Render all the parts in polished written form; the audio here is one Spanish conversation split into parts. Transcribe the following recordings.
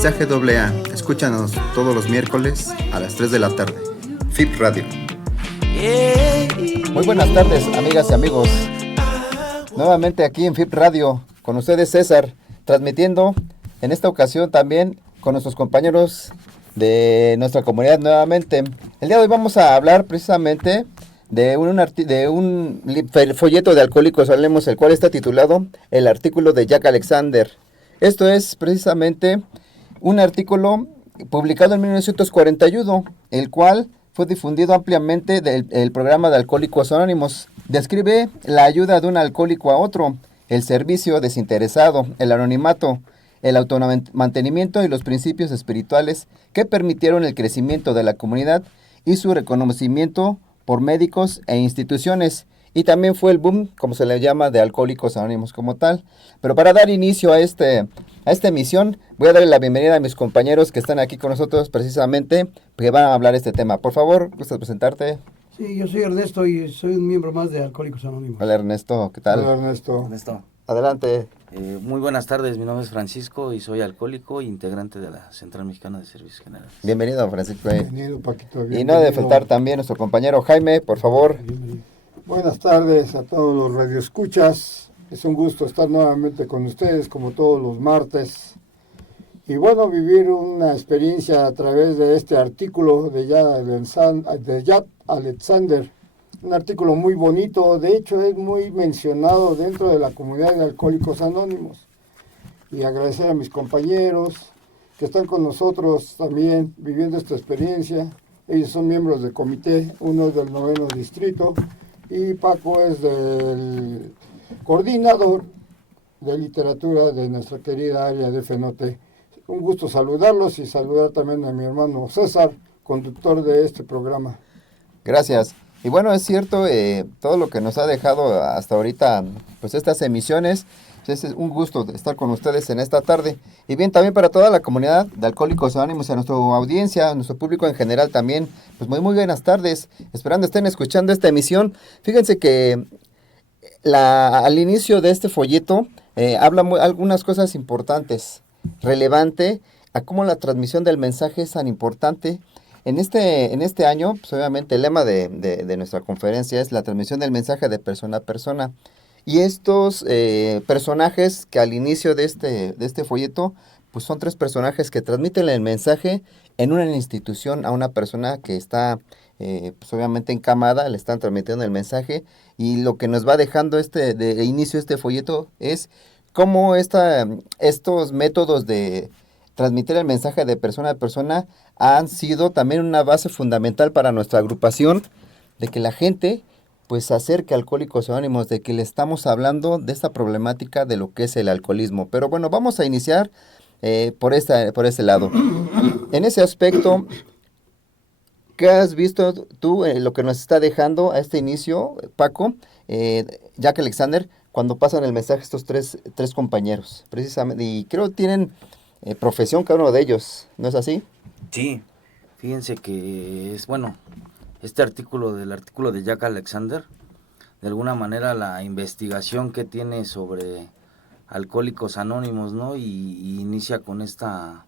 Mensaje AA. Escúchanos todos los miércoles a las 3 de la tarde. FIP Radio. Muy buenas tardes, amigas y amigos. Nuevamente aquí en FIP Radio, con ustedes César, transmitiendo en esta ocasión también con nuestros compañeros de nuestra comunidad nuevamente. El día de hoy vamos a hablar precisamente de un folleto de Alcohólicos Anónimos, el cual está titulado El artículo de Jack Alexander. Esto es precisamente un artículo publicado en 1941, el cual fue difundido ampliamente del programa de Alcohólicos Anónimos. Describe la ayuda de un alcohólico a otro, el servicio desinteresado, el anonimato, el automantenimiento y los principios espirituales que permitieron el crecimiento de la comunidad y su reconocimiento por médicos e instituciones. Y también fue el boom, como se le llama, de Alcohólicos Anónimos como tal. Pero para dar inicio a esta emisión, voy a darle la bienvenida a mis compañeros que están aquí con nosotros precisamente, que van a hablar este tema. Por favor, ¿gustas presentarte? Sí, yo soy Ernesto y soy un miembro más de Alcohólicos Anónimos. Hola Ernesto, ¿qué tal? Hola Ernesto. Adelante. Muy buenas tardes, mi nombre es Francisco y soy alcohólico e integrante de la Central Mexicana de Servicios Generales. Bienvenido, Francisco. Bienvenido, Paquito. Y no debe faltar también nuestro compañero Jaime, por favor. Buenas tardes a todos los radioescuchas. Es un gusto estar nuevamente con ustedes, como todos los martes. Y bueno, vivir una experiencia a través de este artículo de Jack Alexander. Un artículo muy bonito, de hecho es muy mencionado dentro de la comunidad de Alcohólicos Anónimos. Y agradecer a mis compañeros que están con nosotros también viviendo esta experiencia. Ellos son miembros del comité, uno es del 9º distrito y Paco es del coordinador de literatura de nuestra querida área de FENOTE. Un gusto saludarlos y saludar también a mi hermano César, conductor de este programa. Gracias. Y bueno, es cierto, todo lo que nos ha dejado hasta ahorita, pues estas emisiones, es un gusto estar con ustedes en esta tarde. Y bien, también para toda la comunidad de Alcohólicos Anónimos, a nuestra audiencia, a nuestro público en general también, pues muy buenas tardes, esperando estén escuchando esta emisión. Fíjense que al inicio de este folleto habla algunas cosas importantes, relevante a cómo la transmisión del mensaje es tan importante. En este año, pues obviamente el lema de nuestra conferencia es la transmisión del mensaje de persona a persona. Y estos personajes que al inicio de este folleto, pues son 3 personajes que transmiten el mensaje en una institución a una persona que está, pues obviamente encamada, le están transmitiendo el mensaje. Y lo que nos va dejando de inicio este folleto es cómo estos métodos de transmitir el mensaje de persona a persona han sido también una base fundamental para nuestra agrupación, de que la gente pues se acerque a Alcohólicos Anónimos, de que le estamos hablando de esta problemática de lo que es el alcoholismo. Pero bueno, vamos a iniciar por ese lado. En ese aspecto, ¿qué has visto tú, lo que nos está dejando a este inicio, Paco, Jack Alexander, cuando pasan el mensaje estos tres compañeros? Precisamente, y creo que tienen profesión cada uno de ellos, ¿no es así? Sí, fíjense que es, bueno, este artículo de Jack Alexander, de alguna manera la investigación que tiene sobre Alcohólicos Anónimos, ¿no? Y inicia con esta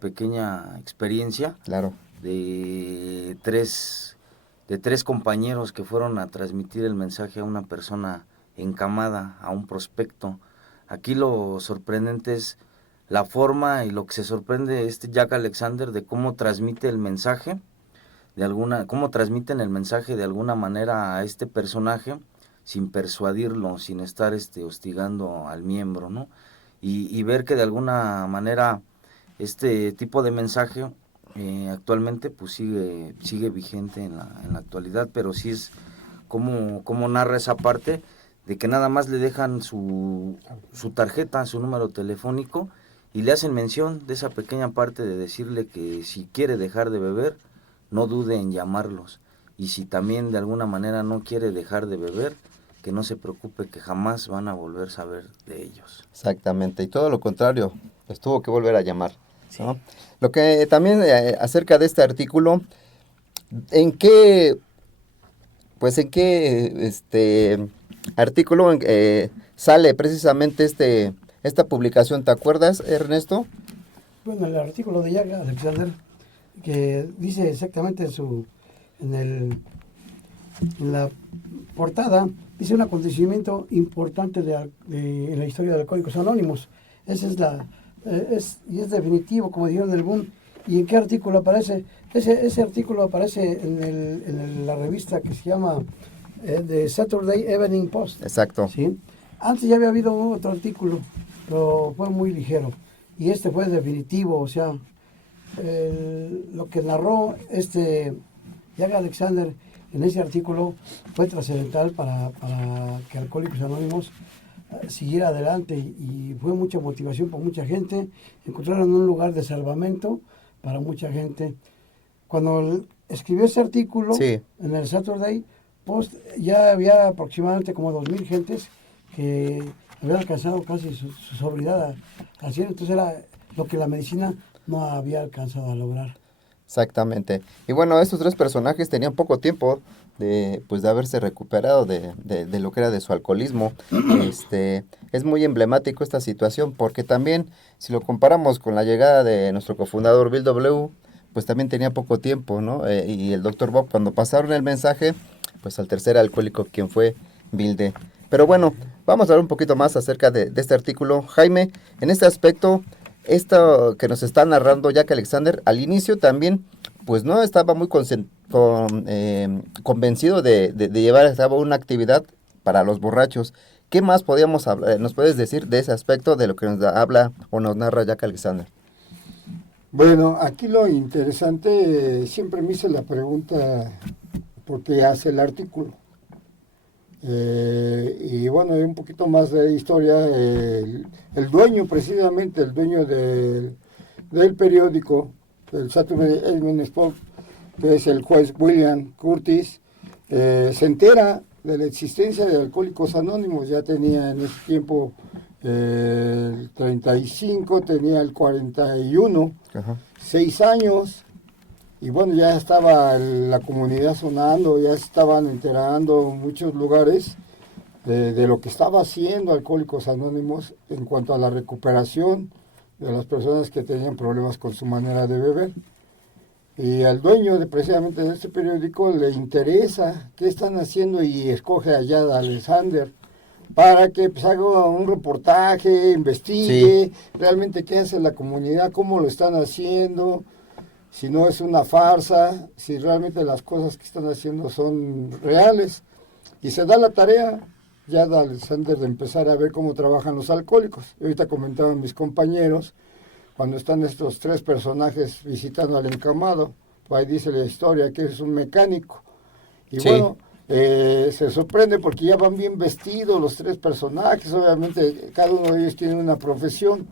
pequeña experiencia. Claro. de tres compañeros que fueron a transmitir el mensaje a una persona encamada, a un prospecto. Aquí lo sorprendente es la forma y lo que se sorprende Jack Alexander de cómo transmite el mensaje, cómo transmiten el mensaje de alguna manera a este personaje sin persuadirlo, sin estar hostigando al miembro, ¿no? Y ver que de alguna manera este tipo de mensaje actualmente pues sigue vigente en la actualidad, pero sí es como narra esa parte de que nada más le dejan su tarjeta, su número telefónico, y le hacen mención de esa pequeña parte de decirle que si quiere dejar de beber, no dude en llamarlos, y si también de alguna manera no quiere dejar de beber, que no se preocupe, que jamás van a volver a saber de ellos. Exactamente, y todo lo contrario, les tuvo que volver a llamar, ¿no? Sí. Lo que también acerca de este artículo, ¿en qué artículo sale precisamente esta publicación? ¿Te acuerdas, Ernesto? bueno, el artículo de Jack Alexander, que dice exactamente en la portada, dice un acontecimiento importante en la historia de Alcohólicos Anónimos. Esa es es definitivo, como dijeron en el boom. ¿Y en qué artículo aparece? Ese artículo aparece en la revista que se llama The Saturday Evening Post. Exacto. ¿Sí? Antes ya había habido otro artículo, pero fue muy ligero. Y este fue definitivo, o sea, lo que narró Jack Alexander en ese artículo fue trascendental para que Alcohólicos Anónimos siguiera adelante, y fue mucha motivación para mucha gente. Encontraron un lugar de salvamento para mucha gente. Cuando él escribió ese artículo, Sí. en el Saturday Post, ya había aproximadamente como 2,000 gentes que habían alcanzado casi su sobriedad al 100. Entonces era lo que la medicina no había alcanzado a lograr. Exactamente. Y bueno, estos tres personajes tenían poco tiempo de haberse recuperado de lo que era de su alcoholismo. Es muy emblemático esta situación, porque también, si lo comparamos con la llegada de nuestro cofundador Bill W., pues también tenía poco tiempo, ¿no? Y el Dr. Bob, cuando pasaron el mensaje, pues al tercer alcohólico, quien fue Bill D. Pero bueno, vamos a hablar un poquito más acerca de este artículo. Jaime, en este aspecto, esto que nos está narrando Jack Alexander, al inicio también, pues no estaba muy convencido de llevar a cabo una actividad para los borrachos. ¿Qué más podíamos hablar? ¿Nos puedes decir de ese aspecto de lo que nos habla o nos narra Jack Alexander? Bueno, aquí lo interesante, siempre me hice la pregunta, ¿por qué hace el artículo? Y bueno, un poquito más de historia. El dueño, precisamente, el dueño del periódico, el Saturday Evening Post, que es el juez William Curtis, se entera de la existencia de Alcohólicos Anónimos. Ya tenía en ese tiempo el 35, tenía el 41, Ajá. 6 años. Y bueno, ya estaba la comunidad sonando, ya estaban enterando en muchos lugares de lo que estaba haciendo Alcohólicos Anónimos en cuanto a la recuperación de las personas que tenían problemas con su manera de beber. Y al dueño precisamente de este periódico le interesa qué están haciendo, y escoge a Jack Alexander para que pues, haga un reportaje, investigue realmente qué hace la comunidad, cómo lo están haciendo, si no es una farsa, si realmente las cosas que están haciendo son reales. Y se da la tarea ya de Alexander de empezar a ver cómo trabajan los alcohólicos. Y ahorita comentaban mis compañeros, cuando están estos tres personajes visitando al encamado, pues ahí dice la historia que es un mecánico. Y Sí. bueno, se sorprende porque ya van bien vestidos los tres personajes. Obviamente cada uno de ellos tiene una profesión,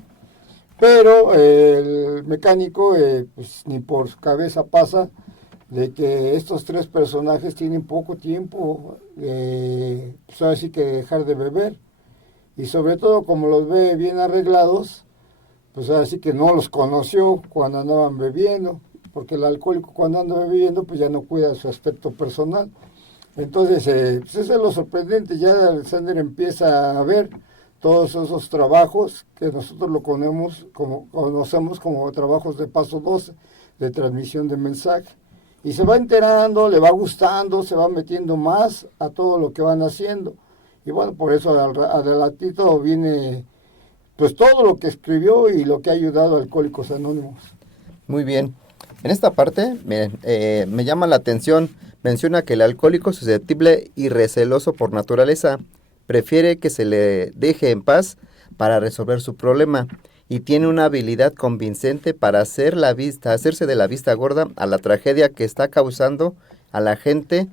pero el mecánico pues ni por su cabeza pasa de que estos tres personajes tienen poco tiempo pues así que dejar de beber, y sobre todo como los ve bien arreglados, pues así que no los conoció cuando andaban bebiendo, porque el alcohólico cuando anda bebiendo pues ya no cuida su aspecto personal. Entonces pues eso es lo sorprendente. Ya Alexander empieza a ver todos esos trabajos que nosotros lo conocemos como trabajos de paso 12, de transmisión de mensaje. Y se va enterando, le va gustando, se va metiendo más a todo lo que van haciendo. Y bueno, por eso adelantito viene pues todo lo que escribió y lo que ha ayudado a Alcohólicos Anónimos. Muy bien. En esta parte me llama la atención, menciona que el alcohólico susceptible y receloso por naturaleza prefiere que se le deje en paz para resolver su problema, y tiene una habilidad convincente para hacerse de la vista gorda a la tragedia que está causando a la gente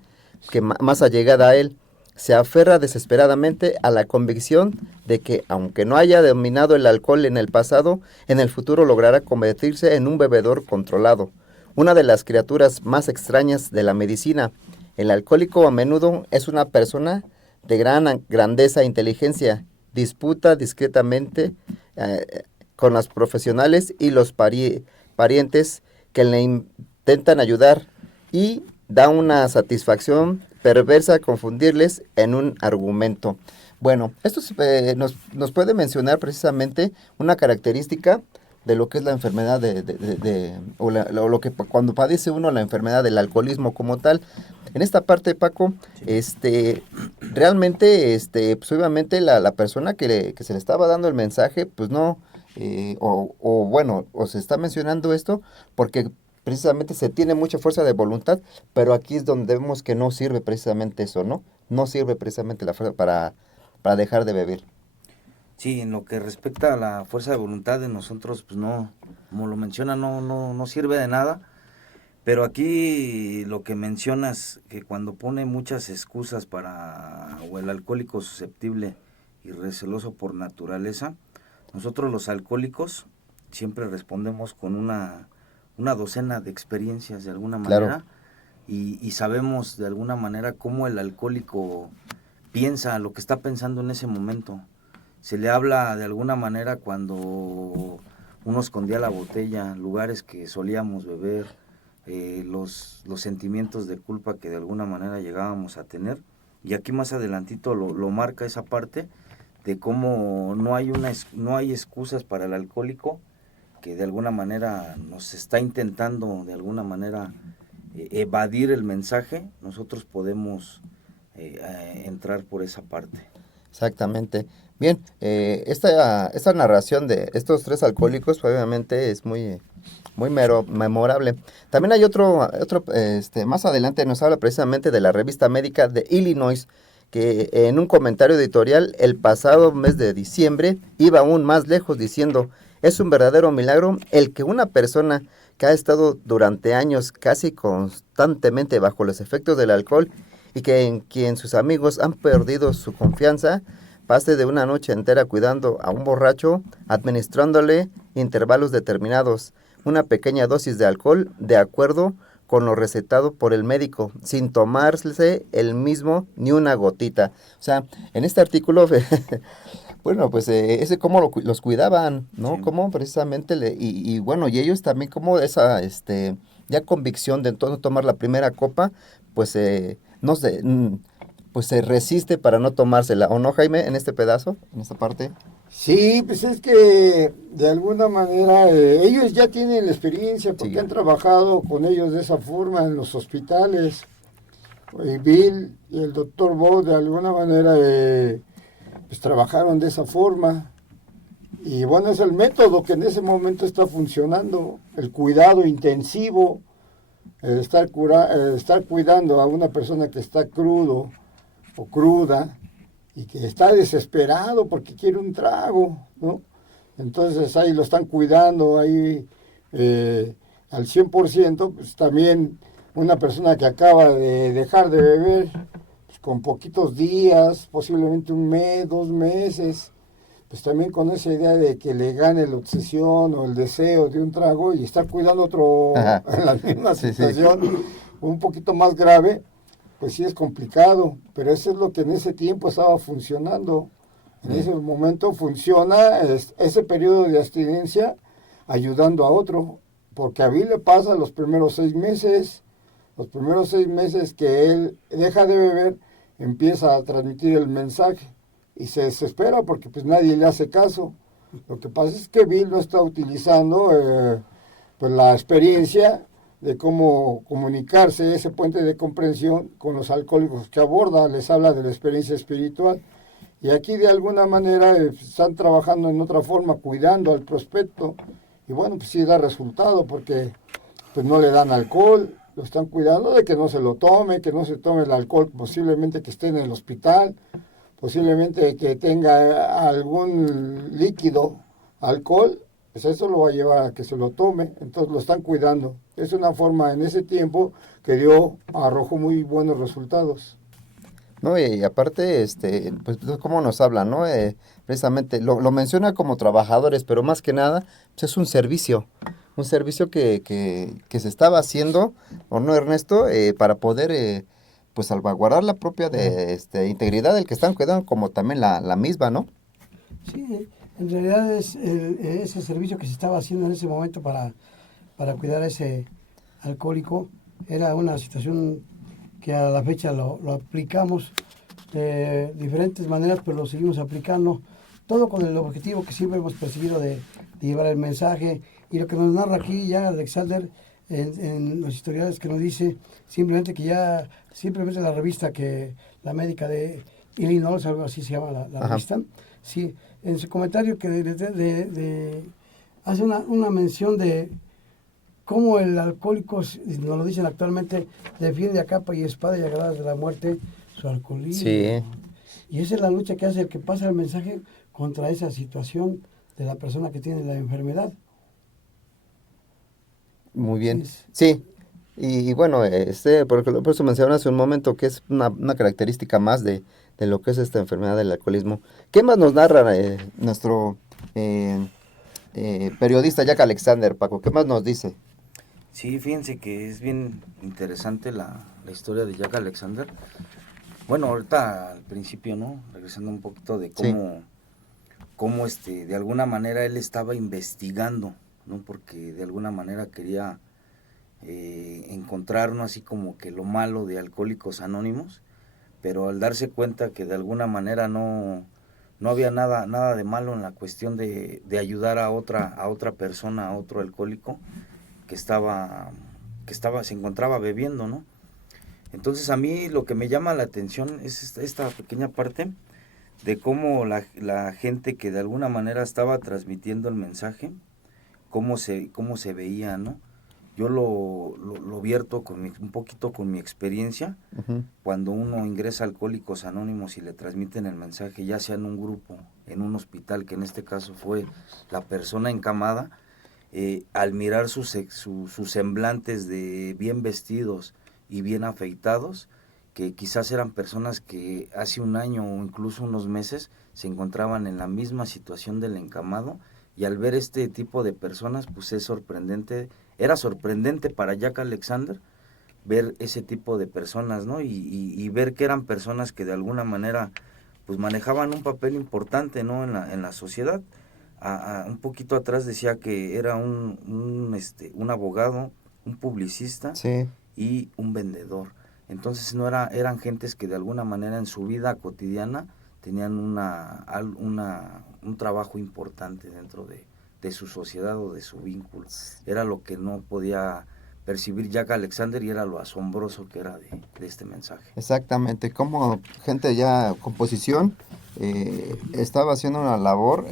que más allegada a él. Se aferra desesperadamente a la convicción de que, aunque no haya dominado el alcohol en el pasado, en el futuro logrará convertirse en un bebedor controlado. Una de las criaturas más extrañas de la medicina. El alcohólico a menudo es una persona de gran grandeza e inteligencia. Disputa discretamente con los profesionales y los parientes que le intentan ayudar, y da una satisfacción perversa confundirles en un argumento. Bueno, esto nos puede mencionar precisamente una característica de lo que es la enfermedad o lo que cuando padece uno la enfermedad del alcoholismo como tal. En esta parte, Paco, realmente, pues obviamente la persona que se le estaba dando el mensaje, pues no, o se está mencionando esto porque precisamente se tiene mucha fuerza de voluntad, pero aquí es donde vemos que no sirve precisamente eso, ¿no? No sirve precisamente la fuerza para dejar de beber. Sí, en lo que respecta a la fuerza de voluntad de nosotros, pues no, como lo menciona, no sirve de nada. Pero aquí lo que mencionas, que cuando pone muchas excusas o el alcohólico susceptible y receloso por naturaleza, nosotros los alcohólicos siempre respondemos con una docena de experiencias de alguna manera, Claro. y sabemos de alguna manera cómo el alcohólico piensa, lo que está pensando en ese momento. Se le habla de alguna manera cuando uno escondía la botella, lugares que solíamos beber, los sentimientos de culpa que de alguna manera llegábamos a tener, y aquí más adelantito lo marca esa parte de cómo no hay excusas para el alcohólico, que de alguna manera nos está intentando de alguna manera evadir el mensaje. Nosotros podemos entrar por esa parte. Exactamente. Bien, esta narración de estos tres alcohólicos obviamente es muy memorable. También hay otro, más adelante nos habla precisamente de la revista médica de Illinois, que en un comentario editorial el pasado mes de diciembre iba aún más lejos diciendo: es un verdadero milagro el que una persona que ha estado durante años casi constantemente bajo los efectos del alcohol y que en quien sus amigos han perdido su confianza, pase de una noche entera cuidando a un borracho, administrándole intervalos determinados, una pequeña dosis de alcohol de acuerdo con lo recetado por el médico, sin tomarse el mismo ni una gotita. O sea, en este artículo, bueno, pues ese cómo los cuidaban, ¿no? Sí. Cómo precisamente, y bueno, y ellos también como esa, ya convicción de no tomar la primera copa, pues no sé, pues se resiste para no tomársela, ¿o no, Jaime, en este pedazo, en esta parte? Sí, pues es que de alguna manera ellos ya tienen la experiencia porque Sí. han trabajado con ellos de esa forma en los hospitales. Bill y el doctor Bo de alguna manera pues trabajaron de esa forma. Y bueno, es el método que en ese momento está funcionando, el cuidado intensivo, el estar cuidando a una persona que está crudo o cruda y que está desesperado porque quiere un trago, ¿no? Entonces ahí lo están cuidando, ahí al 100%, pues también una persona que acaba de dejar de beber, pues, con poquitos días, posiblemente un mes, 2 meses, pues también con esa idea de que le gane la obsesión o el deseo de un trago y estar cuidando otro en la misma Sí, sí. situación, un poquito más grave, pues sí es complicado, pero eso es lo que en ese tiempo estaba funcionando. En ese momento funciona ese periodo de abstinencia ayudando a otro, porque a Bill le pasa los primeros 6 meses que él deja de beber, empieza a transmitir el mensaje y se desespera porque pues nadie le hace caso. Lo que pasa es que Bill no está utilizando pues la experiencia de cómo comunicarse, ese puente de comprensión con los alcohólicos que aborda, les habla de la experiencia espiritual. Y aquí de alguna manera están trabajando en otra forma, cuidando al prospecto. Y bueno, pues sí da resultado porque pues no le dan alcohol, lo están cuidando de que no se lo tome, que no se tome el alcohol, posiblemente que esté en el hospital, posiblemente que tenga algún líquido, alcohol, pues eso lo va a llevar a que se lo tome, entonces lo están cuidando. Es una forma en ese tiempo que arrojó muy buenos resultados. No, y aparte, pues cómo nos habla, ¿no? Precisamente lo menciona como trabajadores, pero más que nada, pues es un servicio que se estaba haciendo, ¿o no, Ernesto? Para poder, pues salvaguardar la propia integridad del que están cuidando, como también la misma, ¿no? Sí, en realidad es ese servicio que se estaba haciendo en ese momento para cuidar a ese alcohólico. Era una situación que a la fecha lo aplicamos de diferentes maneras, pero lo seguimos aplicando todo con el objetivo que siempre hemos perseguido de llevar el mensaje. Y lo que nos narra aquí ya Alexander en los historiales que nos dice simplemente la revista que la médica de Illinois, algo así se llama la revista, sí, en su comentario que hace una mención de cómo el alcohólico, nos lo dicen actualmente, defiende a capa y espada y agarradas de la muerte su alcoholismo. Sí. Y esa es la lucha que hace el que pasa el mensaje contra esa situación de la persona que tiene la enfermedad. Muy bien. Sí. Y bueno, por eso mencioné hace un momento que es una característica más de lo que es esta enfermedad del alcoholismo. ¿Qué más nos narra nuestro periodista Jack Alexander, Paco? ¿Qué más nos dice? Sí, fíjense que es bien interesante la historia de Jack Alexander. Bueno, ahorita al principio, ¿no? Regresando un poquito de cómo de alguna manera él estaba investigando, ¿no? Porque de alguna manera quería encontrar, ¿no? Así como que lo malo de Alcohólicos Anónimos, pero al darse cuenta que de alguna manera no había nada de malo en la cuestión de ayudar a otra persona, a otro alcohólico que se encontraba bebiendo, ¿no? Entonces a mí lo que me llama la atención es esta pequeña parte de cómo la gente que de alguna manera estaba transmitiendo el mensaje, cómo se veía, ¿no? Yo lo vierto un poquito con mi experiencia. Uh-huh. Cuando uno ingresa a Alcohólicos Anónimos y le transmiten el mensaje, ya sea en un grupo, en un hospital, que en este caso fue la persona encamada, al mirar sus semblantes de bien vestidos y bien afeitados, que quizás eran personas que hace un año o incluso unos meses se encontraban en la misma situación del encamado, y al ver este tipo de personas, pues era sorprendente para Jack Alexander ver ese tipo de personas, ¿no? Y ver que eran personas que de alguna manera pues manejaban un papel importante, ¿no? en la sociedad. Un poquito atrás decía que era un abogado, un publicista, sí, y un vendedor. Entonces eran gentes que de alguna manera en su vida cotidiana tenían un trabajo importante dentro de su sociedad o de su vínculo. Era lo que no podía percibir Jack Alexander, y era lo asombroso que era de este mensaje. Exactamente, como gente ya con posición estaba haciendo una labor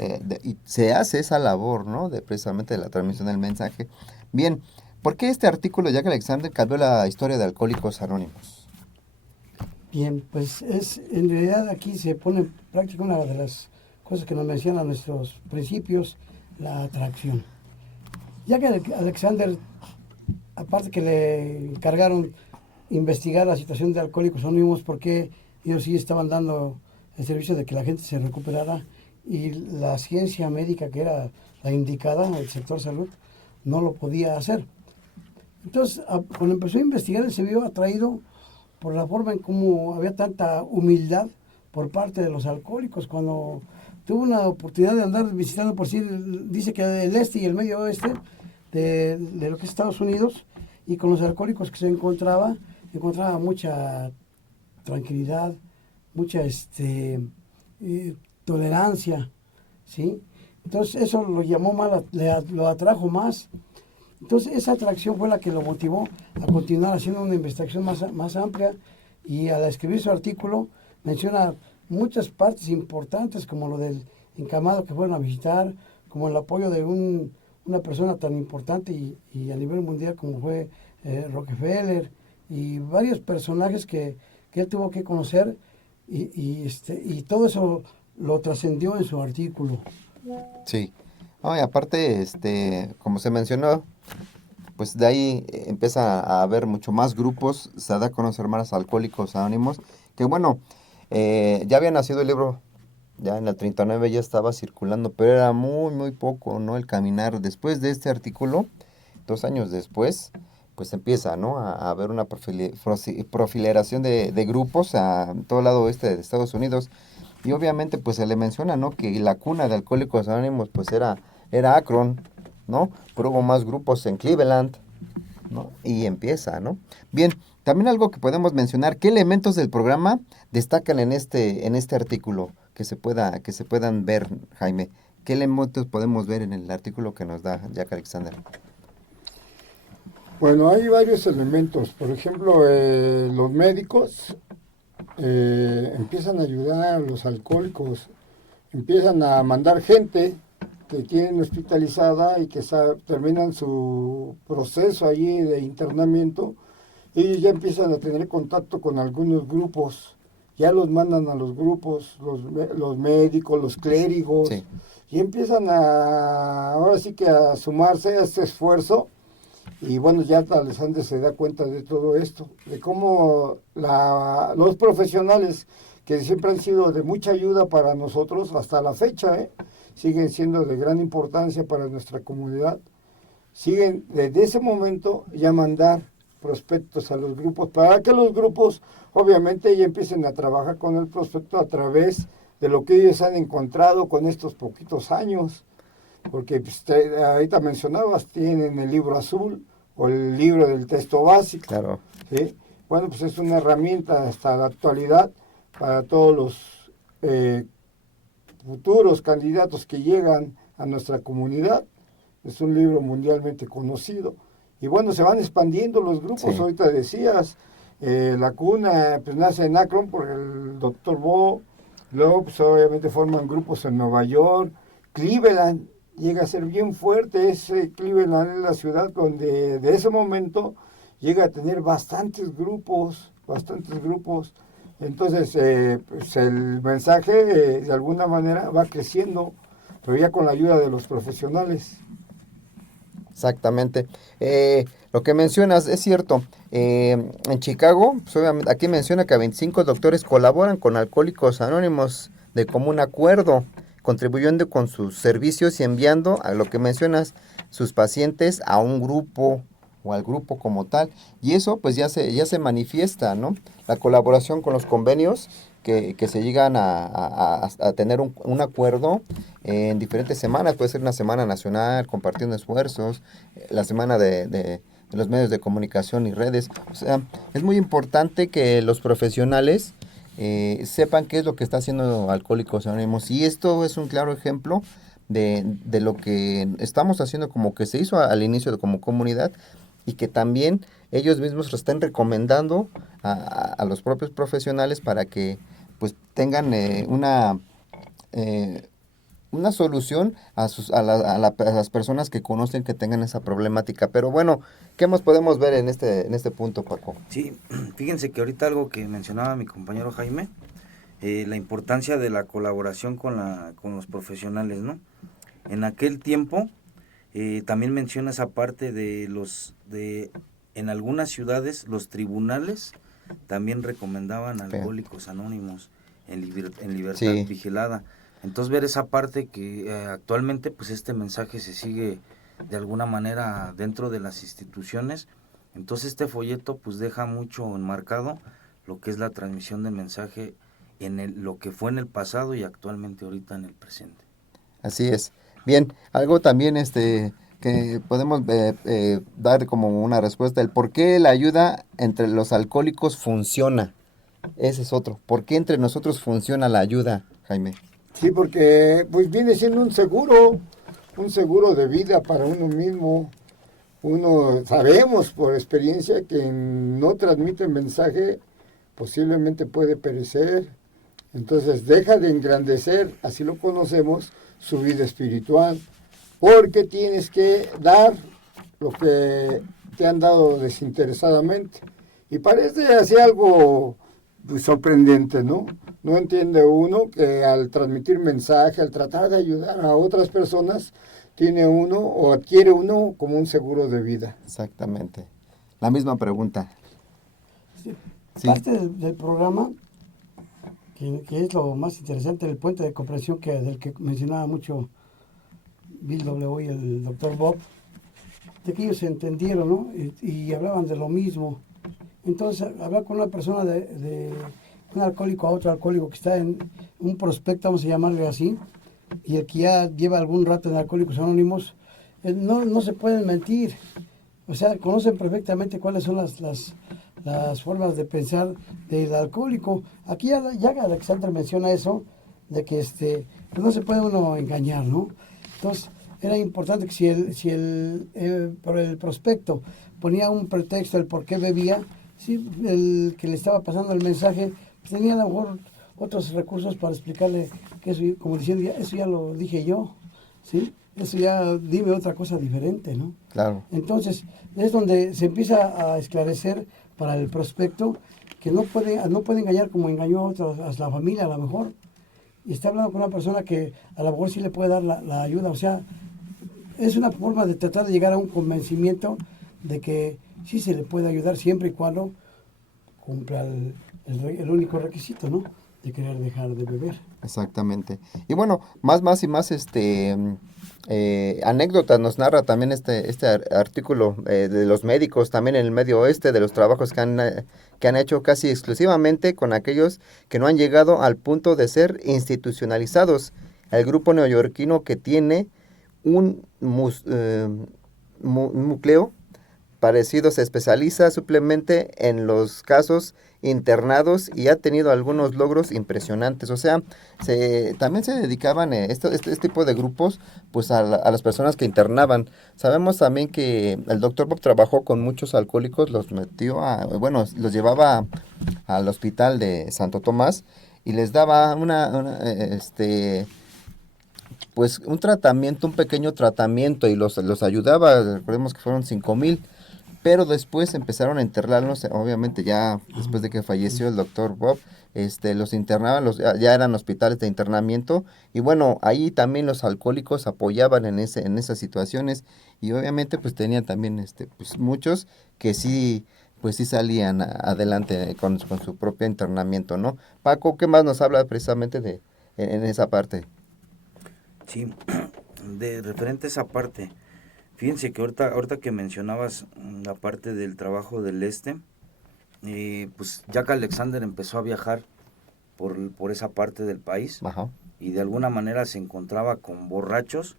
y se hace esa labor, ¿no? Precisamente de la transmisión del mensaje. Bien, ¿por qué este artículo de Jack Alexander cambió la historia de Alcohólicos Anónimos? Bien, pues en realidad aquí se pone en práctica una de las cosas que nos mencionan nuestros principios, la atracción. Jack Alexander, aparte que le encargaron investigar la situación de Alcohólicos Anónimos, porque ellos sí estaban dando el servicio de que la gente se recuperara, y la ciencia médica, que era la indicada, el sector salud, no lo podía hacer. Entonces, cuando empezó a investigar, él se vio atraído por la forma en cómo había tanta humildad por parte de los alcohólicos. Cuando tuvo una oportunidad de andar visitando, por sí, dice que el este y el medio oeste de lo que es Estados Unidos, y con los alcohólicos que se encontraba mucha tranquilidad, mucha tolerancia, ¿sí? Entonces eso lo llamó más, lo atrajo más. Entonces esa atracción fue la que lo motivó a continuar haciendo una investigación más amplia, y al escribir su artículo menciona muchas partes importantes, como lo del encamado que fueron a visitar, como el apoyo de una persona tan importante y a nivel mundial como fue Rockefeller, y varios personajes que él tuvo que conocer, y todo eso lo trascendió en su artículo. Sí. No, y aparte, como se mencionó, pues de ahí empieza a haber mucho más grupos, se da a conocer más Alcohólicos Anónimos, que bueno, ya había nacido el libro, ya en el 39 ya estaba circulando, pero era muy, muy poco, ¿no? El caminar. Después de este artículo, 2 años después, pues empieza, ¿no? A haber una profileración de grupos a todo el lado oeste de Estados Unidos, y obviamente pues se le menciona, ¿no? Que la cuna de Alcohólicos Anónimos pues era Akron, ¿no? Pero hubo más grupos en Cleveland, ¿no? Y empieza, ¿no? Bien, también algo que podemos mencionar, ¿qué elementos del programa destacan en este artículo? que se puedan ver, Jaime. ¿Qué elementos podemos ver en el artículo que nos da Jack Alexander? Bueno, hay varios elementos. Por ejemplo, los médicos empiezan a ayudar a los alcohólicos, empiezan a mandar gente que tienen hospitalizada y que terminan su proceso allí de internamiento, y ya empiezan a tener contacto con algunos grupos, ya los mandan a los grupos, los médicos, los clérigos, Sí. y empiezan ahora sí que a sumarse a este esfuerzo. Y bueno, ya Alexander se da cuenta de todo esto, de cómo los profesionales que siempre han sido de mucha ayuda para nosotros hasta la fecha, siguen siendo de gran importancia para nuestra comunidad, siguen desde ese momento ya mandar prospectos a los grupos, para que los grupos obviamente ya empiecen a trabajar con el prospecto a través de lo que ellos han encontrado con estos poquitos años. Porque pues, ahorita mencionabas, tienen el libro azul o el libro del texto básico. Claro. ¿Sí? Bueno, pues es una herramienta hasta la actualidad para todos los futuros candidatos que llegan a nuestra comunidad. Es un libro mundialmente conocido. Y bueno, se van expandiendo los grupos. Sí. Ahorita decías, la cuna pues nace en Akron por el Dr. Bo. Luego pues obviamente forman grupos en Nueva York, Cleveland. Llega a ser bien fuerte ese Cleveland, en la ciudad donde de ese momento llega a tener bastantes grupos. Entonces, pues el mensaje de alguna manera va creciendo, pero ya con la ayuda de los profesionales. Exactamente. Lo que mencionas es cierto. En Chicago, pues, obviamente, aquí menciona que 25 doctores colaboran con Alcohólicos Anónimos de común acuerdo, contribuyendo con sus servicios y enviando, a lo que mencionas, sus pacientes a un grupo o al grupo como tal. Y eso pues ya se manifiesta, ¿no? La colaboración con los convenios que se llegan a tener un acuerdo en diferentes semanas. Puede ser una semana nacional, compartiendo esfuerzos, la semana de los medios de comunicación y redes. O sea, es muy importante que los profesionales sepan qué es lo que está haciendo Alcohólicos Anónimos, y esto es un claro ejemplo de lo que estamos haciendo, como que se hizo al inicio como comunidad, y que también ellos mismos lo están recomendando a los propios profesionales para que pues tengan una solución a las personas que conocen que tengan esa problemática. Pero bueno, ¿qué más podemos ver en este punto, Paco? Sí, fíjense que ahorita algo que mencionaba mi compañero Jaime, la importancia de la colaboración con los profesionales, ¿no? En aquel tiempo también menciona esa parte en algunas ciudades los tribunales también recomendaban Alcohólicos Anónimos en libertad Sí. vigilada. Entonces ver esa parte que actualmente pues este mensaje se sigue de alguna manera dentro de las instituciones. Entonces este folleto pues deja mucho enmarcado lo que es la transmisión del mensaje lo que fue en el pasado y actualmente ahorita en el presente. Así es. Bien, algo también que podemos dar como una respuesta, el por qué la ayuda entre los alcohólicos funciona. Ese es otro. ¿Por qué entre nosotros funciona la ayuda, Jaime? Sí, porque pues viene siendo un seguro de vida para uno mismo. Uno sabemos por experiencia que no transmite mensaje, posiblemente puede perecer. Entonces deja de engrandecer, así lo conocemos, su vida espiritual, porque tienes que dar lo que te han dado desinteresadamente. Y parece así algo pues, sorprendente, ¿no? No entiende uno que al transmitir mensaje, al tratar de ayudar a otras personas, tiene uno o adquiere uno como un seguro de vida. Exactamente. La misma pregunta. Sí. Sí. Parte del programa, que es lo más interesante, el puente de comprensión del que mencionaba mucho Bill W. y el Dr. Bob, de que ellos se entendieron, ¿no? Y hablaban de lo mismo. Entonces, hablar con una persona de un alcohólico a otro alcohólico que está en un prospecto, vamos a llamarle así, y el que ya lleva algún rato en Alcohólicos Anónimos, no se pueden mentir. O sea, conocen perfectamente cuáles son las formas de pensar del alcohólico. Aquí ya Alexander menciona eso, de que pues no se puede uno engañar, ¿no? Entonces, era importante que por el prospecto ponía un pretexto el por qué bebía, sí, el que le estaba pasando el mensaje, pues tenía a lo mejor otros recursos para explicarle que eso, como diciendo, eso ya lo dije yo, ¿sí? Eso ya, dime otra cosa diferente, ¿no? Claro. Entonces, es donde se empieza a esclarecer para el prospecto que no puede engañar como engañó a otros, a la familia a lo mejor. Y está hablando con una persona que a lo mejor sí le puede dar la ayuda. O sea, es una forma de tratar de llegar a un convencimiento de que sí se le puede ayudar siempre y cuando cumpla el único requisito, ¿no? De querer dejar de beber. Exactamente. Y bueno, más y más anécdotas nos narra también este artículo de los médicos también en el Medio Oeste, de los trabajos que han hecho casi exclusivamente con aquellos que no han llegado al punto de ser institucionalizados. El grupo neoyorquino que tiene un núcleo parecido se especializa simplemente en los casos internados y ha tenido algunos logros impresionantes. O sea, también se dedicaban este tipo de grupos pues a las personas que internaban. Sabemos también que el doctor Bob trabajó con muchos alcohólicos, los los llevaba al hospital de Santo Tomás y les daba pues un tratamiento, un pequeño tratamiento y los ayudaba. Recordemos que fueron 5,000. Pero después empezaron a internarlos, obviamente ya después de que falleció el doctor Bob, los internaban, ya eran hospitales de internamiento, y bueno, ahí también los alcohólicos apoyaban en esas situaciones, y obviamente pues tenían también pues muchos que sí, pues sí salían adelante con su propio internamiento, ¿no? Paco, ¿qué más nos habla precisamente en esa parte? Sí, de referente a esa parte. Fíjense que ahorita que mencionabas la parte del trabajo del pues Jack Alexander empezó a viajar por esa parte del país. Ajá. Y de alguna manera se encontraba con borrachos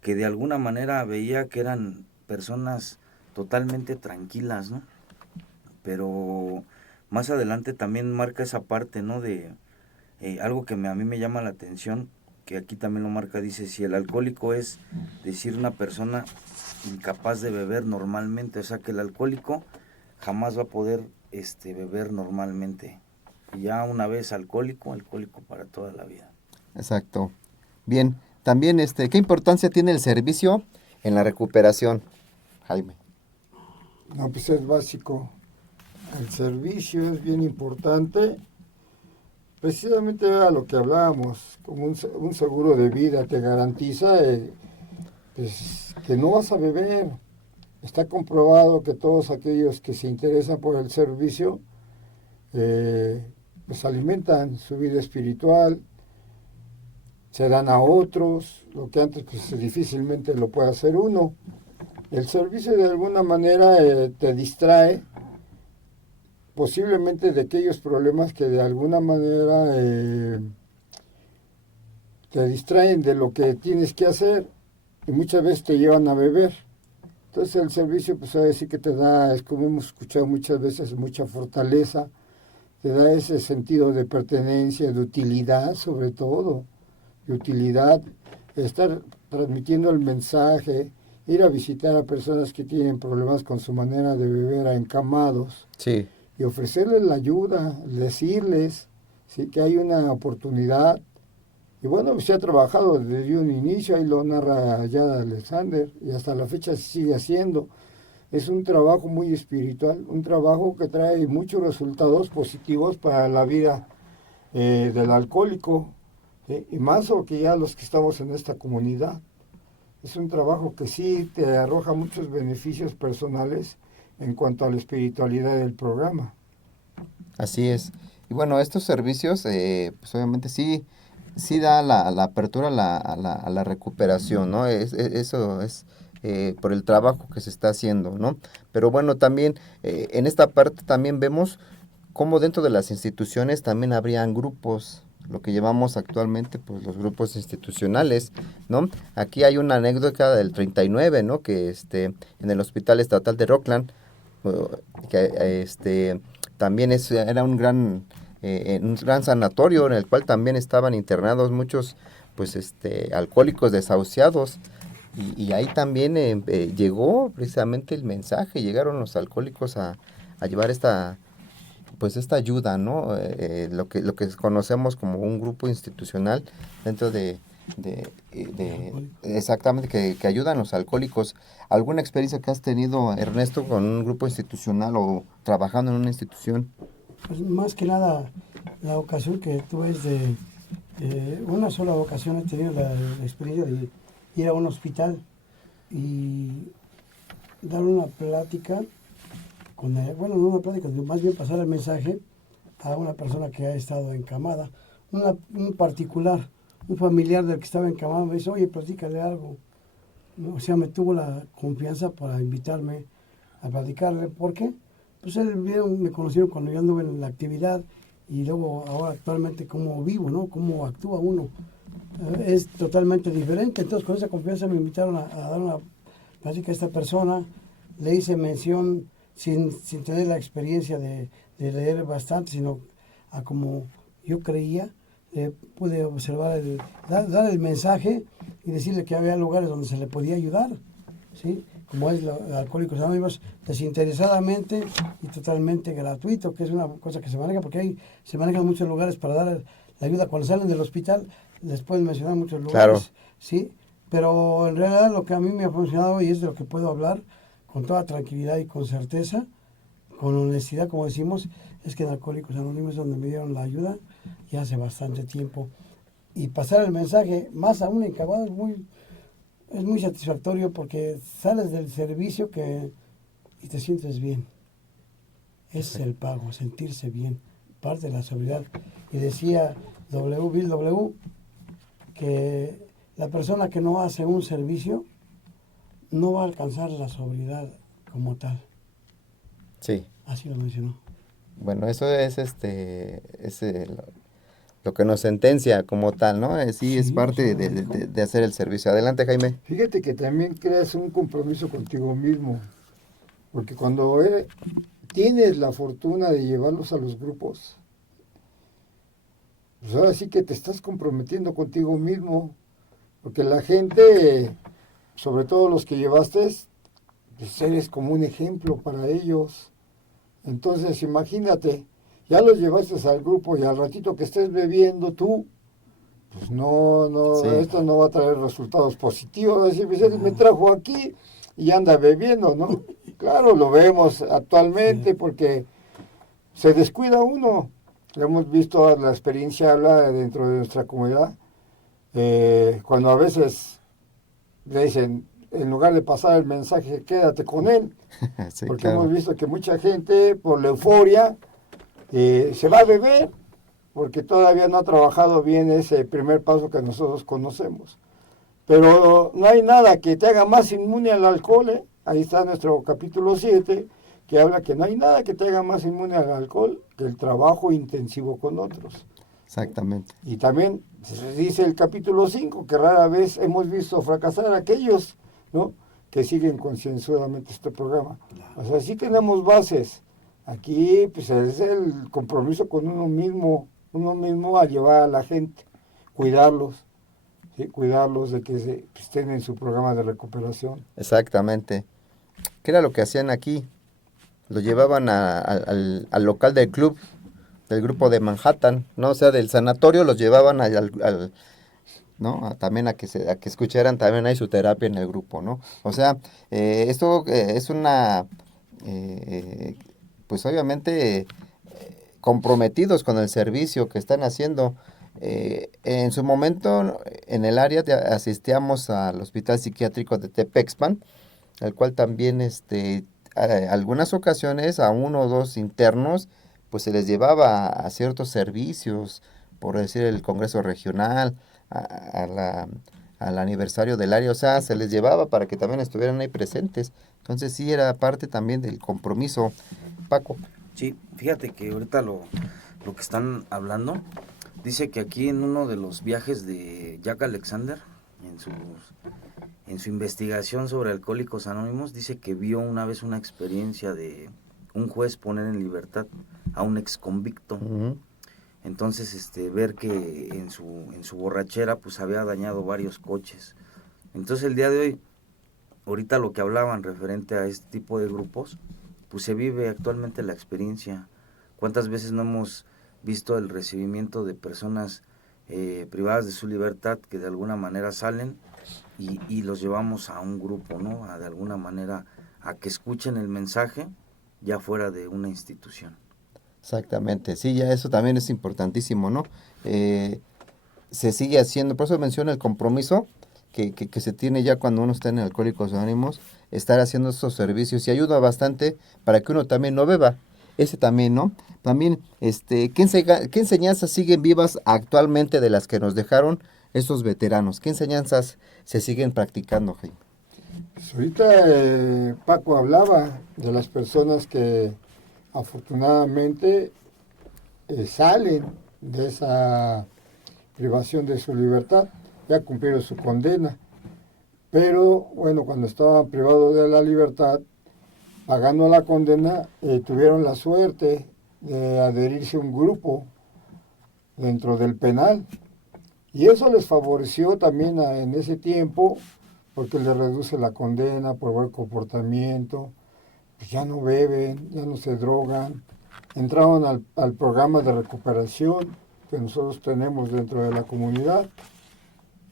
que de alguna manera veía que eran personas totalmente tranquilas, ¿no? Pero más adelante también marca esa parte, ¿no? De algo que a mí me llama la atención, que aquí también lo marca, dice, si el alcohólico es decir una persona incapaz de beber normalmente, o sea que el alcohólico jamás va a poder beber normalmente. Y ya una vez alcohólico para toda la vida. Exacto. Bien, también ¿qué importancia tiene el servicio en la recuperación, Jaime? No, pues es básico. El servicio es bien importante. Precisamente a lo que hablábamos, como un seguro de vida te garantiza pues, que no vas a beber. Está comprobado que todos aquellos que se interesan por el servicio pues alimentan su vida espiritual, se dan a otros, lo que antes pues difícilmente lo puede hacer uno. El servicio de alguna manera te distrae posiblemente de aquellos problemas que de alguna manera te distraen de lo que tienes que hacer y muchas veces te llevan a beber. Entonces el servicio pues a decir que te da, es como hemos escuchado muchas veces, mucha fortaleza, te da ese sentido de pertenencia, de utilidad sobre todo, de utilidad, estar transmitiendo el mensaje, ir a visitar a personas que tienen problemas con su manera de beber, a encamados. Sí. Y ofrecerles la ayuda, decirles ¿sí? que hay una oportunidad. Y bueno, se ha trabajado desde un inicio, ahí lo narra ya Alexander, y hasta la fecha se sigue haciendo. Es un trabajo muy espiritual, un trabajo que trae muchos resultados positivos para la vida del alcohólico, y más o que ya los que estamos en esta comunidad. Es un trabajo que sí te arroja muchos beneficios personales en cuanto a la espiritualidad del programa. Así es. Y bueno, estos servicios, pues obviamente sí da la apertura a la recuperación, ¿no? Eso es por el trabajo que se está haciendo, ¿no? Pero bueno, también en esta parte también vemos cómo dentro de las instituciones también habrían grupos, lo que llamamos actualmente pues los grupos institucionales, ¿no? Aquí hay una anécdota del 39, ¿no? Que en el Hospital Estatal de Rockland, que también era un gran en un gran sanatorio en el cual también estaban internados muchos pues alcohólicos desahuciados y ahí también llegó precisamente el mensaje, llegaron los alcohólicos a llevar esta ayuda, ¿no? Lo que conocemos como un grupo institucional dentro exactamente, que ayudan a los alcohólicos. ¿Alguna experiencia que has tenido, Ernesto, con un grupo institucional o trabajando en una institución? Pues más que nada, la ocasión que tuve es de una sola ocasión he tenido la experiencia de ir a un hospital y dar una plática no una plática, más bien pasar el mensaje a una persona que ha estado encamada, un particular, un familiar del que estaba encamado, me dice, oye, platícale algo. O sea, me tuvo la confianza para invitarme a platicarle. ¿Por qué? Pues me conocieron cuando yo anduve en la actividad y luego ahora actualmente cómo vivo, ¿no? Cómo actúa uno. Es totalmente diferente. Entonces con esa confianza me invitaron a dar una plática a esta persona. Le hice mención sin tener la experiencia de leer bastante, sino a como yo creía, pude observar, dar el mensaje y decirle que había lugares donde se le podía ayudar, ¿sí? Como es Alcohólicos Anónimos, desinteresadamente y totalmente gratuito, que es una cosa que se maneja, porque ahí se manejan muchos lugares para dar la ayuda. Cuando salen del hospital, les pueden mencionar muchos lugares, Claro. ¿sí? Pero en realidad lo que a mí me ha funcionado y es de lo que puedo hablar con toda tranquilidad y con certeza, con honestidad, como decimos, es que en Alcohólicos Anónimos es donde me dieron la ayuda ya hace bastante tiempo. Y pasar el mensaje, más aún encabado, es muy satisfactorio porque sales del servicio y te sientes bien. Es el pago, sentirse bien, parte de la sobriedad. Y decía Bill W. que la persona que no hace un servicio no va a alcanzar la sobriedad como tal. Sí. Así lo mencionó. Bueno, eso es lo que nos sentencia como tal, ¿no? Sí, es parte de hacer el servicio. Adelante, Jaime. Fíjate que también creas un compromiso contigo mismo, porque cuando tienes la fortuna de llevarlos a los grupos, pues ahora sí que te estás comprometiendo contigo mismo, porque la gente, sobre todo los que llevaste, pues eres como un ejemplo para ellos. Entonces imagínate, ya los llevaste al grupo y al ratito que estés bebiendo tú, pues no, Sí. esto no va a traer resultados positivos. Así, pues él me trajo aquí y anda bebiendo, ¿no? Claro, lo vemos actualmente porque se descuida uno. Lo hemos visto, la experiencia habla dentro de nuestra comunidad, cuando a veces le dicen, en lugar de pasar el mensaje, quédate con él, Sí, porque claro. hemos visto que mucha gente, por la euforia, se va a beber, porque todavía no ha trabajado bien ese primer paso que nosotros conocemos. Pero no hay nada que te haga más inmune al alcohol, ¿eh? Ahí está nuestro capítulo 7, que habla que no hay nada que te haga más inmune al alcohol que el trabajo intensivo con otros. Exactamente. Y también se dice el capítulo 5, que rara vez hemos visto fracasar a aquellos, ¿no?, que siguen concienzudamente este programa. O sea, sí tenemos bases. Aquí pues es el compromiso con uno mismo a llevar a la gente, cuidarlos, ¿sí? Cuidarlos de que estén en su programa de recuperación. Exactamente. ¿Qué era lo que hacían aquí? Lo llevaban al local del club, del grupo de Manhattan, ¿no? O sea, del sanatorio los llevaban ¿no? También a que escucharan también ahí su terapia en el grupo, ¿no? O sea, esto es una, pues obviamente comprometidos con el servicio que están haciendo. En su momento, en el área asistíamos al Hospital Psiquiátrico de Tepexpan, el cual también algunas ocasiones a uno o dos internos pues se les llevaba a ciertos servicios, por decir el Congreso Regional, al aniversario del área, o sea, se les llevaba para que también estuvieran ahí presentes. Entonces sí era parte también del compromiso. Paco. Sí, fíjate que ahorita lo que están hablando, dice que aquí en uno de los viajes de Jack Alexander, en su investigación sobre Alcohólicos Anónimos, dice que vio una vez una experiencia de un juez poner en libertad a un ex convicto. Uh-huh. Entonces, ver que en su borrachera, pues había dañado varios coches. Entonces, el día de hoy, ahorita lo que hablaban referente a este tipo de grupos, pues se vive actualmente la experiencia. ¿Cuántas veces no hemos visto el recibimiento de personas privadas de su libertad que de alguna manera salen y los llevamos a un grupo, ¿no? De alguna manera a que escuchen el mensaje ya fuera de una institución. Exactamente, sí, ya eso también es importantísimo, ¿no? Se sigue haciendo, por eso menciona el compromiso que se tiene ya cuando uno está en Alcohólicos Anónimos, estar haciendo esos servicios y ayuda bastante para que uno también no beba. Ese también, ¿no? También, ¿qué enseñanzas siguen vivas actualmente de las que nos dejaron estos veteranos? ¿Qué enseñanzas se siguen practicando, Jaime? Pues ahorita Paco hablaba de las personas que afortunadamente salen de esa privación de su libertad, ya cumplieron su condena, pero bueno, cuando estaban privados de la libertad, pagando la condena, tuvieron la suerte de adherirse a un grupo dentro del penal, y eso les favoreció también en ese tiempo, porque les reduce la condena por buen comportamiento, pues ya no beben, ya no se drogan, entraron al programa de recuperación que nosotros tenemos dentro de la comunidad,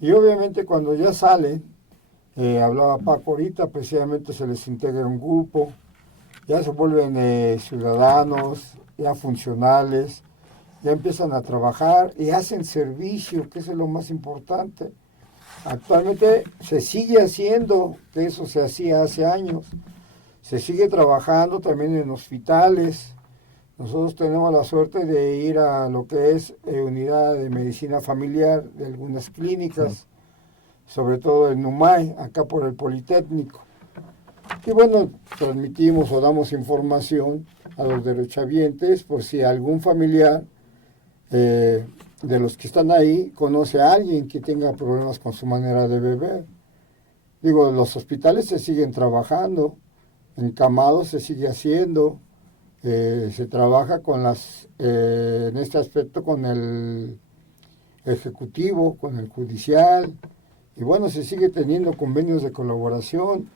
y obviamente cuando ya salen, hablaba Paco ahorita, precisamente se les integra un grupo, ya se vuelven ciudadanos, ya funcionales, ya empiezan a trabajar y hacen servicio, que eso es lo más importante. Actualmente se sigue haciendo, que eso se hacía hace años, se sigue trabajando también en hospitales. Nosotros tenemos la suerte de ir a lo que es unidad de medicina familiar de algunas clínicas, sobre todo en Numay, acá por el Politécnico. Y bueno, transmitimos o damos información a los derechohabientes por si algún familiar de los que están ahí conoce a alguien que tenga problemas con su manera de beber. Digo, los hospitales se siguen trabajando, encamados se sigue haciendo, se trabaja con en este aspecto con el ejecutivo, con el judicial, y bueno, se sigue teniendo convenios de colaboración.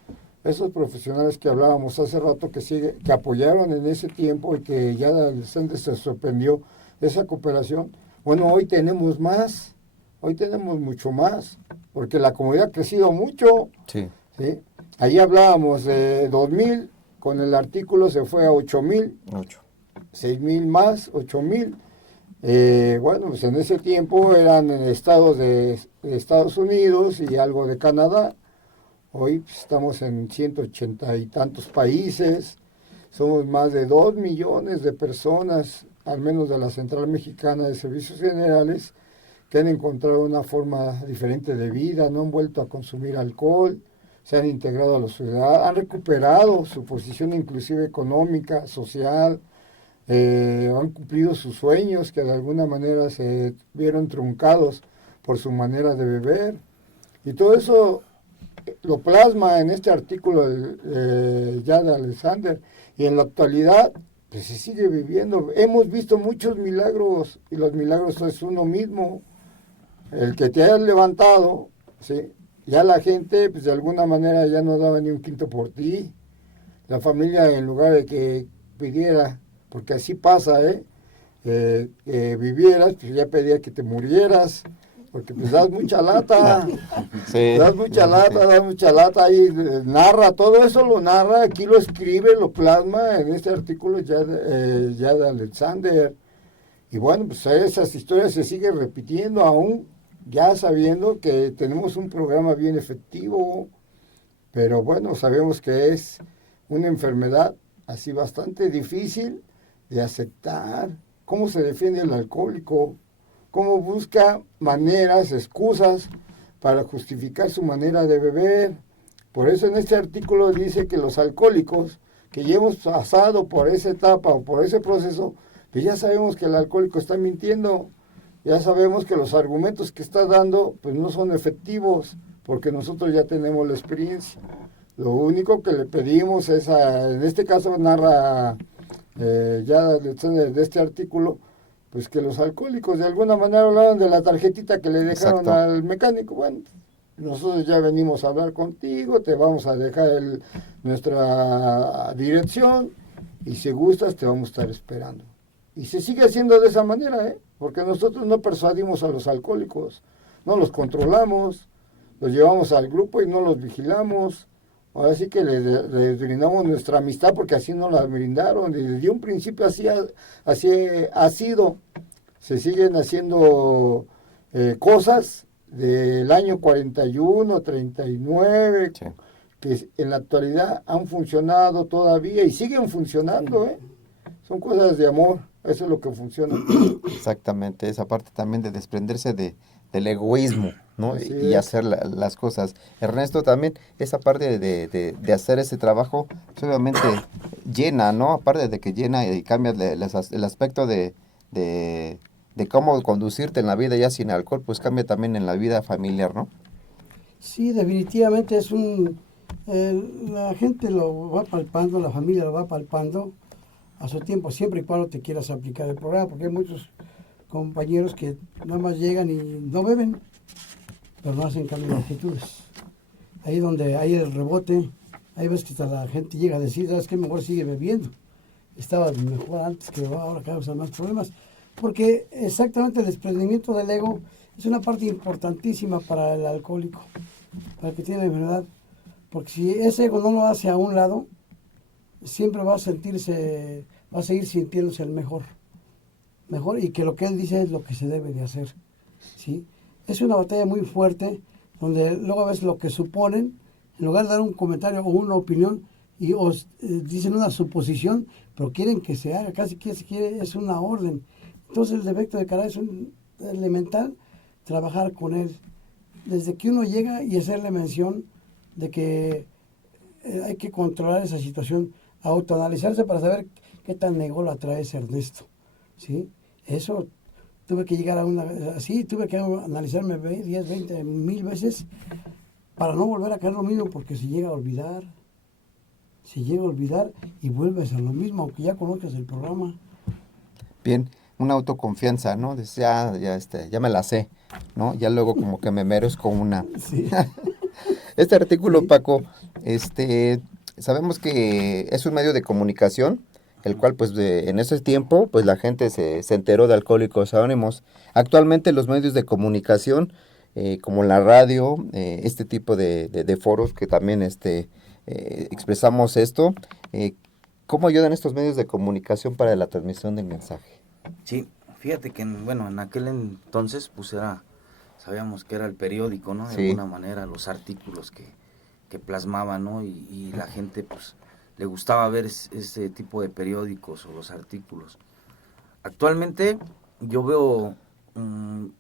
Esos profesionales que hablábamos hace rato que apoyaron en ese tiempo y que ya se sorprendió esa cooperación, bueno, hoy tenemos más, hoy tenemos mucho más, porque la comunidad ha crecido mucho. Sí. ¿Sí? Ahí hablábamos de 2,000, con el artículo se fue a 8,000, 6,000 más, 8,000. Bueno, pues en ese tiempo eran en estados de Estados Unidos y algo de Canadá. Hoy pues, estamos en 180 y tantos países, somos más de 2 millones de personas, al menos de la Central Mexicana de Servicios Generales, que han encontrado una forma diferente de vida, no han vuelto a consumir alcohol, se han integrado a la sociedad, han recuperado su posición inclusive económica, social, han cumplido sus sueños que de alguna manera se vieron truncados por su manera de beber. Y todo eso lo plasma en este artículo de Yad Alexander, y en la actualidad pues se sigue viviendo. Hemos visto muchos milagros, y los milagros es uno mismo, el que te hayas levantado, ¿sí? Ya la gente pues de alguna manera ya no daba ni un quinto por ti, la familia en lugar de que pidiera, porque así pasa, vivieras, pues ya pedía que te murieras, porque pues das mucha lata, Sí. das mucha lata, ahí narra, todo eso lo narra, aquí lo escribe, lo plasma en este artículo ya de Alexander. Y bueno, pues esas historias se siguen repitiendo aún, ya sabiendo que tenemos un programa bien efectivo, pero bueno, sabemos que es una enfermedad así bastante difícil de aceptar. ¿Cómo se defiende el alcohólico? ¿Cómo busca maneras, excusas para justificar su manera de beber? Por eso en este artículo dice que los alcohólicos que ya hemos pasado por esa etapa o por ese proceso, pues ya sabemos que el alcohólico está mintiendo, ya sabemos que los argumentos que está dando pues no son efectivos, porque nosotros ya tenemos la experiencia. Lo único que le pedimos es, en este caso narra ya de este artículo, pues que los alcohólicos de alguna manera hablaban de la tarjetita que le dejaron Exacto. al mecánico. Bueno, nosotros ya venimos a hablar contigo, te vamos a dejar nuestra dirección y si gustas te vamos a estar esperando. Y se sigue haciendo de esa manera, porque nosotros no persuadimos a los alcohólicos, no los controlamos, los llevamos al grupo y no los vigilamos. Ahora sí que les brindamos nuestra amistad porque así nos la brindaron. Desde un principio así ha sido. Se siguen haciendo cosas del año 41, 39, Sí. que en la actualidad han funcionado todavía y siguen funcionando. Son cosas de amor, eso es lo que funciona. Exactamente, esa parte también de desprenderse del egoísmo, ¿no? Así Y es. hacer las cosas. Ernesto, también esa parte de hacer ese trabajo, pues, obviamente llena, ¿no? Aparte de que llena y cambia el aspecto de cómo conducirte en la vida ya sin alcohol, pues cambia también en la vida familiar, ¿no? Sí, definitivamente la gente lo va palpando, la familia lo va palpando a su tiempo, siempre y cuando te quieras aplicar el programa, porque hay muchos compañeros que nada más llegan y no beben, pero no hacen cambio de actitudes. Ahí donde hay el rebote, hay veces que hasta la gente llega a decir, ¿sabes qué? Mejor sigue bebiendo. Estaba mejor antes que ahora causa más problemas. Porque exactamente el desprendimiento del ego es una parte importantísima para el alcohólico, para el que tiene enfermedad. Porque si ese ego no lo hace a un lado, siempre va a seguir sintiéndose el mejor, y que lo que él dice es lo que se debe de hacer, ¿sí? Es una batalla muy fuerte, donde luego ves lo que suponen, en lugar de dar un comentario o una opinión, dicen una suposición, pero quieren que se haga, casi que se quiere, es una orden. Entonces el defecto de carácter es elemental, trabajar con él, desde que uno llega y hacerle mención de que hay que controlar esa situación, autoanalizarse para saber qué tan ególatra es Ernesto, ¿sí? Eso tuve que llegar tuve que analizarme 10, 20, 1000 veces para no volver a caer lo mismo, porque se llega a olvidar y vuelves a lo mismo, aunque ya conozcas el programa. Bien, una autoconfianza, ¿no? Dices, ya me la sé, ¿no? Ya luego como que me merezco una. Sí. Este artículo, Sí. Paco, sabemos que es un medio de comunicación, el cual pues en ese tiempo pues la gente se enteró de Alcohólicos Anónimos. Actualmente los medios de comunicación, como la radio, este tipo de foros que también expresamos esto, ¿cómo ayudan estos medios de comunicación para la transmisión del mensaje? Sí, fíjate que, en aquel entonces, pues sabíamos que era el periódico, ¿no? De Sí. alguna manera, los artículos que plasmaban, ¿no? Y la gente, pues, le gustaba ver ese tipo de periódicos o los artículos. Actualmente, yo veo,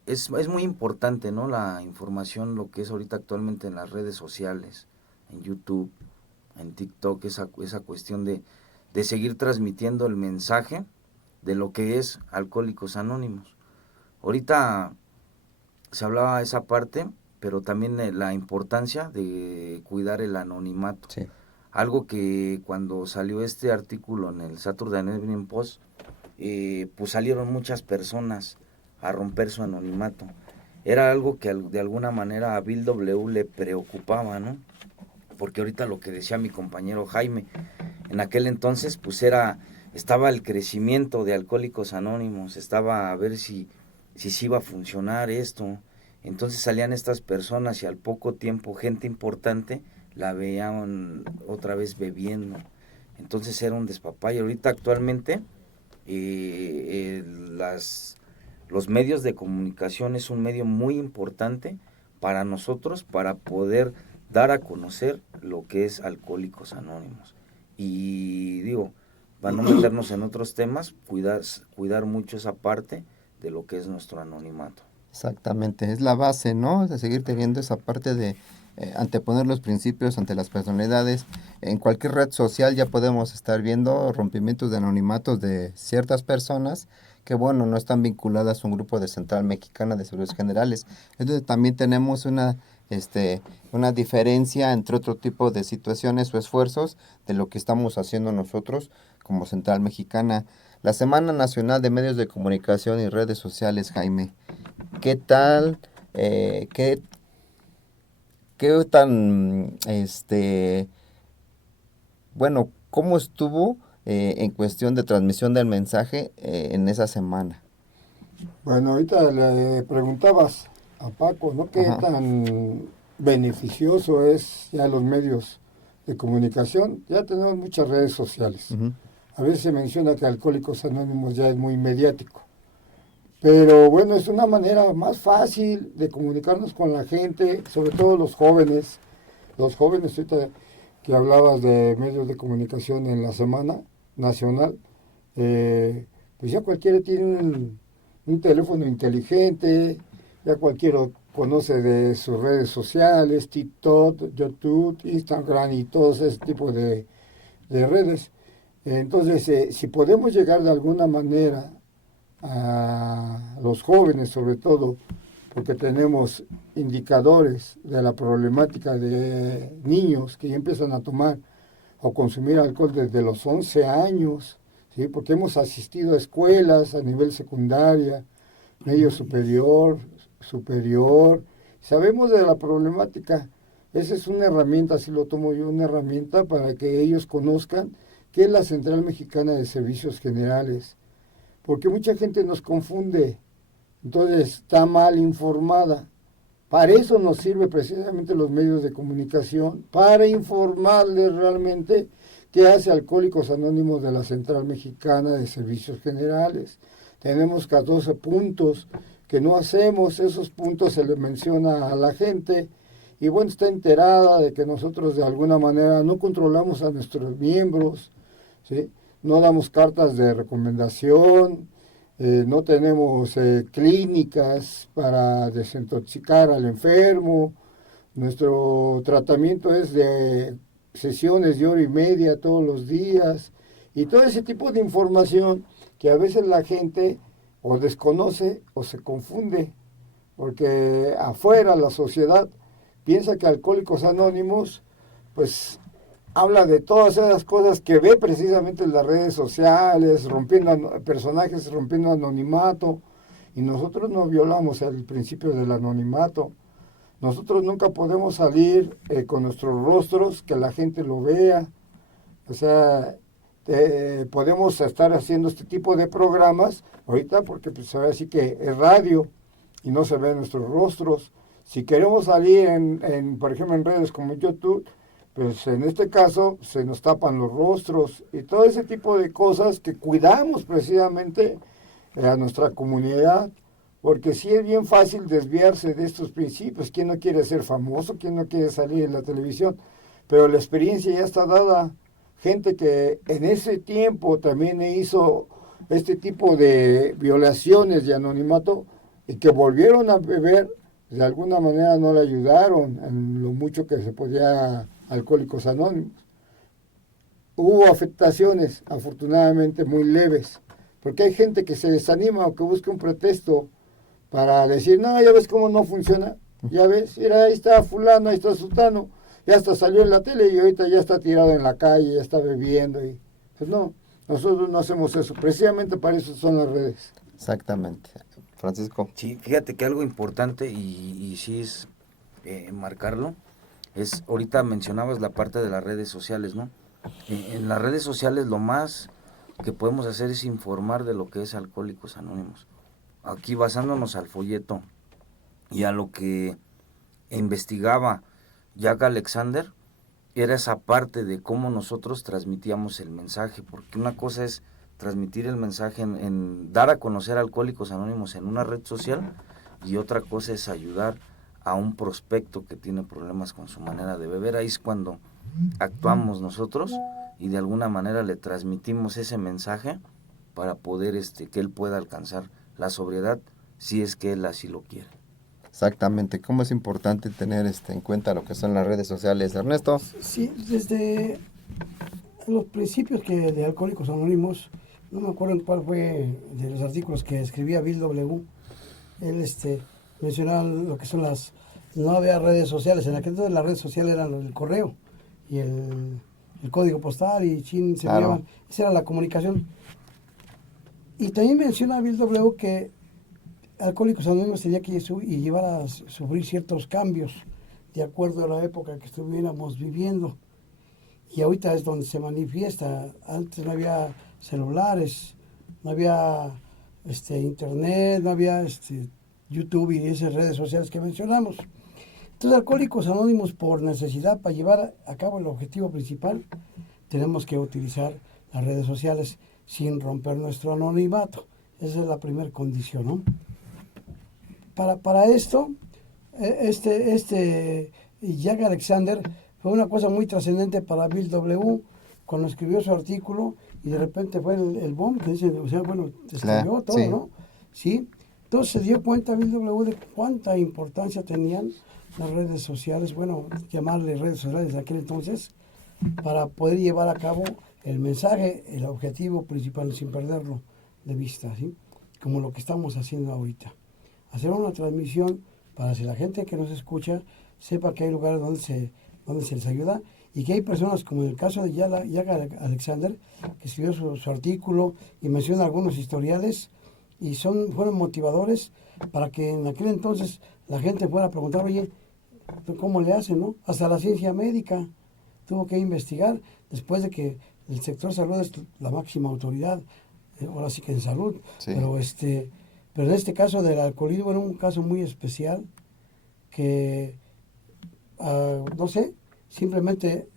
es muy importante, ¿no? La información, lo que es ahorita actualmente en las redes sociales, en YouTube, en TikTok, esa cuestión de seguir transmitiendo el mensaje de lo que es Alcohólicos Anónimos. Ahorita se hablaba de esa parte, pero también la importancia de cuidar el anonimato. Sí. Algo que cuando salió este artículo en el Saturday Evening Post, pues salieron muchas personas a romper su anonimato. Era algo que de alguna manera a Bill W. le preocupaba, ¿no? Porque ahorita lo que decía mi compañero Jaime, en aquel entonces pues estaba el crecimiento de Alcohólicos Anónimos, estaba a ver si iba a funcionar esto. Entonces salían estas personas y al poco tiempo gente importante la veían otra vez bebiendo. Entonces era un despapalle. Ahorita actualmente los medios de comunicación es un medio muy importante para nosotros, para poder dar a conocer lo que es Alcohólicos Anónimos. Y digo, para no meternos en otros temas, cuidar mucho esa parte de lo que es nuestro anonimato. Exactamente, es la base, ¿no? De seguir teniendo esa parte de anteponer los principios ante las personalidades. En cualquier red social ya podemos estar viendo rompimientos de anonimatos de ciertas personas que, bueno, no están vinculadas a un grupo de Central Mexicana de Seguros Generales. Entonces también tenemos una una diferencia entre otro tipo de situaciones o esfuerzos de lo que estamos haciendo nosotros como Central Mexicana. La Semana Nacional de Medios de Comunicación y Redes Sociales, Jaime, ¿qué tal? ¿Qué tan, bueno, cómo estuvo en cuestión de transmisión del mensaje en esa semana? Bueno, ahorita le preguntabas a Paco, ¿no? ¿Qué Ajá. tan beneficioso es ya los medios de comunicación? Ya tenemos muchas redes sociales. Ujú. A veces se menciona que Alcohólicos Anónimos ya es muy mediático. Pero bueno, es una manera más fácil de comunicarnos con la gente, sobre todo los jóvenes. Los jóvenes, ahorita que hablabas de medios de comunicación en la Semana Nacional, pues ya cualquiera tiene un teléfono inteligente, ya cualquiera conoce de sus redes sociales, TikTok, YouTube, Instagram y todo ese tipo de redes. Entonces, si podemos llegar de alguna manera a los jóvenes, sobre todo, porque tenemos indicadores de la problemática de niños que ya empiezan a tomar o consumir alcohol desde los 11 años, ¿sí? Porque hemos asistido a escuelas a nivel secundaria, medio superior, sabemos de la problemática. Esa es una herramienta, así lo tomo yo, una herramienta para que ellos conozcan qué es la Central Mexicana de Servicios Generales, porque mucha gente nos confunde, entonces está mal informada. Para eso nos sirve precisamente los medios de comunicación, para informarles realmente qué hace Alcohólicos Anónimos de la Central Mexicana de Servicios Generales. Tenemos 14 puntos que no hacemos, esos puntos se les menciona a la gente y bueno, está enterada de que nosotros de alguna manera no controlamos a nuestros miembros, ¿sí? No damos cartas de recomendación, no tenemos clínicas para desintoxicar al enfermo. Nuestro tratamiento es de sesiones de 1 hora y media todos los días y todo ese tipo de información que a veces la gente o desconoce o se confunde, porque afuera la sociedad piensa que Alcohólicos Anónimos pues habla de todas esas cosas que ve precisamente en las redes sociales, personajes rompiendo anonimato, y nosotros no violamos el principio del anonimato. Nosotros nunca podemos salir con nuestros rostros, que la gente lo vea. O sea, podemos estar haciendo este tipo de programas ahorita porque pues ahora sí que es radio y no se ven nuestros rostros. Si queremos salir por ejemplo, en redes como YouTube, pues en este caso se nos tapan los rostros y todo ese tipo de cosas que cuidamos precisamente a nuestra comunidad, porque sí es bien fácil desviarse de estos principios. ¿Quién no quiere ser famoso? ¿Quién no quiere salir en la televisión? Pero la experiencia ya está dada. Gente que en ese tiempo también hizo este tipo de violaciones de anonimato y que volvieron a beber, de alguna manera no le ayudaron en lo mucho que se podía Alcohólicos Anónimos. Hubo afectaciones, afortunadamente muy leves, porque hay gente que se desanima o que busca un pretexto para decir, no, ya ves cómo no funciona, ya ves, mira, ahí está fulano, ahí está sultano, ya hasta salió en la tele y ahorita ya está tirado en la calle, ya está bebiendo. Y pues no, nosotros no hacemos eso, precisamente para eso son las redes. Exactamente. Francisco. Sí, fíjate que algo importante y sí es marcarlo, es, ahorita mencionabas la parte de las redes sociales, ¿no? En las redes sociales lo más que podemos hacer es informar de lo que es Alcohólicos Anónimos. Aquí basándonos al folleto y a lo que investigaba Jack Alexander, era esa parte de cómo nosotros transmitíamos el mensaje, porque una cosa es transmitir el mensaje en dar a conocer a Alcohólicos Anónimos en una red social, y otra cosa es ayudar a un prospecto que tiene problemas con su manera de beber. Ahí es cuando actuamos nosotros y de alguna manera le transmitimos ese mensaje para poder que él pueda alcanzar la sobriedad si es que él así lo quiere. Exactamente, cómo es importante tener en cuenta lo que son las redes sociales, Ernesto. Sí, desde los principios de Alcohólicos Anónimos, no me acuerdo cuál fue de los artículos que escribía Bill W. Él mencionaba lo que son las no había redes sociales. En aquel entonces las redes sociales eran el correo y el código postal y chin, se Claro. enviaban. Esa era la comunicación. Y también menciona Bill W. que Alcohólicos Anónimos tenía que y llevar a sufrir ciertos cambios de acuerdo a la época que estuviéramos viviendo. Y ahorita es donde se manifiesta. Antes no había celulares, no había internet, no había YouTube y esas redes sociales que mencionamos. Entonces, Alcohólicos Anónimos, por necesidad, para llevar a cabo el objetivo principal, tenemos que utilizar las redes sociales sin romper nuestro anonimato. Esa es la primera condición, ¿no? Para esto, Jack Alexander fue una cosa muy trascendente para Bill W. cuando escribió su artículo y de repente fue el boom, que dice, o sea, bueno, escribió todo, sí. ¿no? Sí. Entonces se dio cuenta Bill W. de cuánta importancia tenían las redes sociales, bueno, llamarle redes sociales de aquel entonces, para poder llevar a cabo el mensaje, el objetivo principal, sin perderlo de vista, ¿sí? Como lo que estamos haciendo ahorita. Hacer una transmisión para que la gente que nos escucha sepa que hay lugares donde se les ayuda y que hay personas, como en el caso de Jack Alexander, que escribió su artículo y menciona algunos historiales y fueron motivadores para que en aquel entonces la gente fuera a preguntar, oye, ¿cómo le hacen, no? Hasta la ciencia médica tuvo que investigar después de que el sector salud es la máxima autoridad, ahora sí que en salud, Sí. pero en este caso del alcoholismo era un caso muy especial que, no sé, simplemente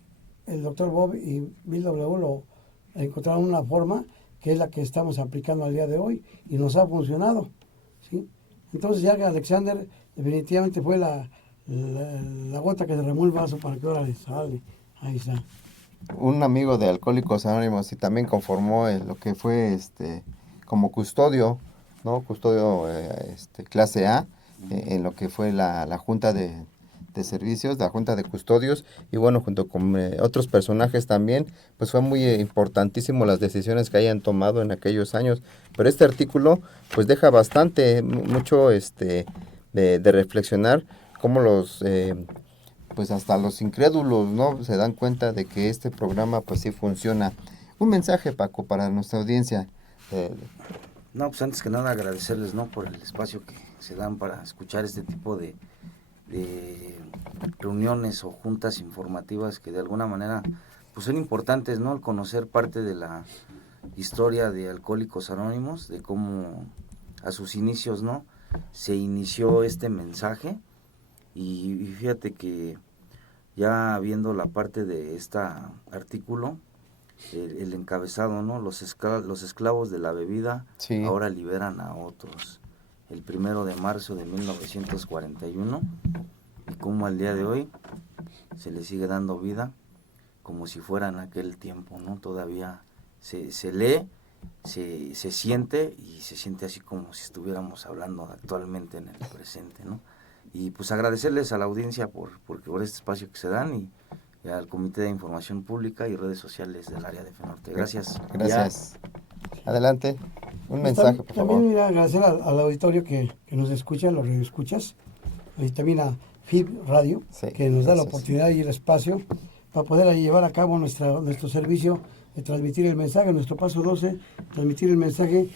el doctor Bob y Bill W. lo encontraron una forma que es la que estamos aplicando al día de hoy y nos ha funcionado, ¿sí? Entonces Jack Alexander definitivamente fue la gota que derramó el vaso para que ahora le sale. Ahí está. Un amigo de Alcohólicos Anónimos y también conformó lo que fue como custodio, ¿no? Custodio clase A, en lo que fue la Junta de Servicios, la Junta de Custodios, y bueno, junto con otros personajes también, pues fue muy importantísimo las decisiones que hayan tomado en aquellos años. Pero este artículo pues deja bastante, mucho de reflexionar, cómo pues hasta los incrédulos, ¿no? Se dan cuenta de que este programa pues sí funciona. Un mensaje, Paco, para nuestra audiencia. No, pues antes que nada agradecerles, ¿no? Por el espacio que se dan para escuchar este tipo de reuniones o juntas informativas que de alguna manera pues son importantes, ¿no? El conocer parte de la historia de Alcohólicos Anónimos, de cómo a sus inicios, ¿no? Se inició este mensaje y fíjate que ya viendo la parte de este artículo, el encabezado, ¿no? Los esclavos de la bebida Sí. ahora liberan a otros. El 1 de marzo de 1941, y cómo al día de hoy se le sigue dando vida como si fuera en aquel tiempo, ¿no? Todavía se lee, se siente y se siente así como si estuviéramos hablando actualmente en el presente, ¿no? Y pues agradecerles a la audiencia por este espacio que se dan y al Comité de Información Pública y redes sociales del área de FENORTE. Gracias. Gracias. Adelante. Un Pues mensaje, por también favor. mira, agradecer al auditorio que nos escucha, los radioescuchas, y también a FIB Radio, Sí, que nos da la gracias. oportunidad y el espacio para poder llevar a cabo nuestro servicio de transmitir el mensaje, nuestro paso 12, transmitir el mensaje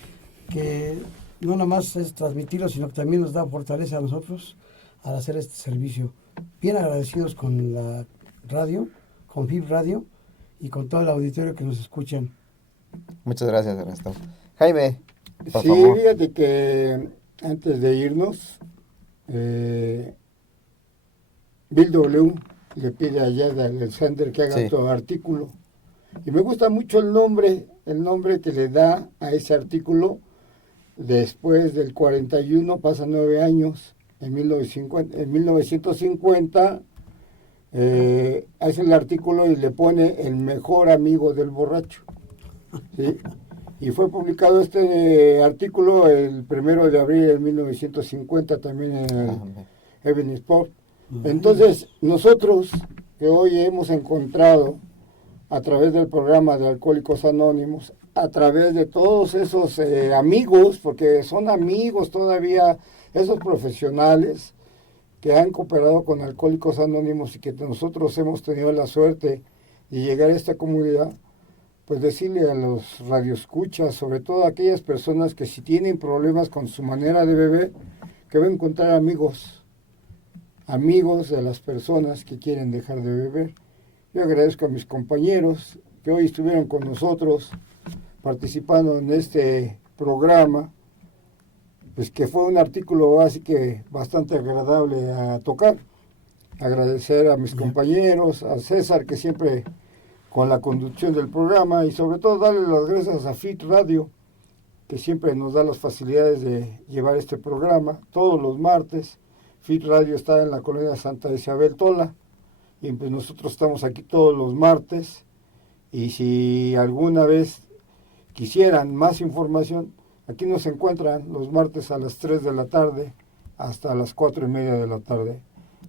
que no nada más es transmitirlo, sino que también nos da fortaleza a nosotros al hacer este servicio. Bien agradecidos con la radio, con FIB Radio y con todo el auditorio que nos escuchan. Muchas gracias, Ernesto. Jaime, por Sí, favor. fíjate que antes de irnos, Bill W. le pide a Jack Alexander que haga Sí. otro artículo. Y me gusta mucho el nombre que le da a ese artículo. Después del 41, pasan 9 años, en 1950, hace el artículo y le pone el mejor amigo del borracho. ¿Sí? Y fue publicado este artículo el 1 de abril de 1950 también en el Evening Sport. Entonces, nosotros que hoy hemos encontrado a través del programa de Alcohólicos Anónimos, a través de todos esos amigos, porque son amigos todavía, esos profesionales que han cooperado con Alcohólicos Anónimos y que nosotros hemos tenido la suerte de llegar a esta comunidad, pues decirle a los radioescuchas, sobre todo a aquellas personas que si tienen problemas con su manera de beber, que van a encontrar amigos de las personas que quieren dejar de beber. Yo agradezco a mis compañeros que hoy estuvieron con nosotros participando en este programa, pues que fue un artículo así que bastante agradable a tocar. Agradecer a mis compañeros, a César, que siempre con la conducción del programa, y sobre todo darle las gracias a Fit Radio, que siempre nos da las facilidades de llevar este programa todos los martes. Fit Radio está en la colonia Santa Isabel Tola, y pues nosotros estamos aquí todos los martes, y si alguna vez quisieran más información, aquí nos encuentran los martes a las 3 de la tarde hasta las 4:30 de la tarde.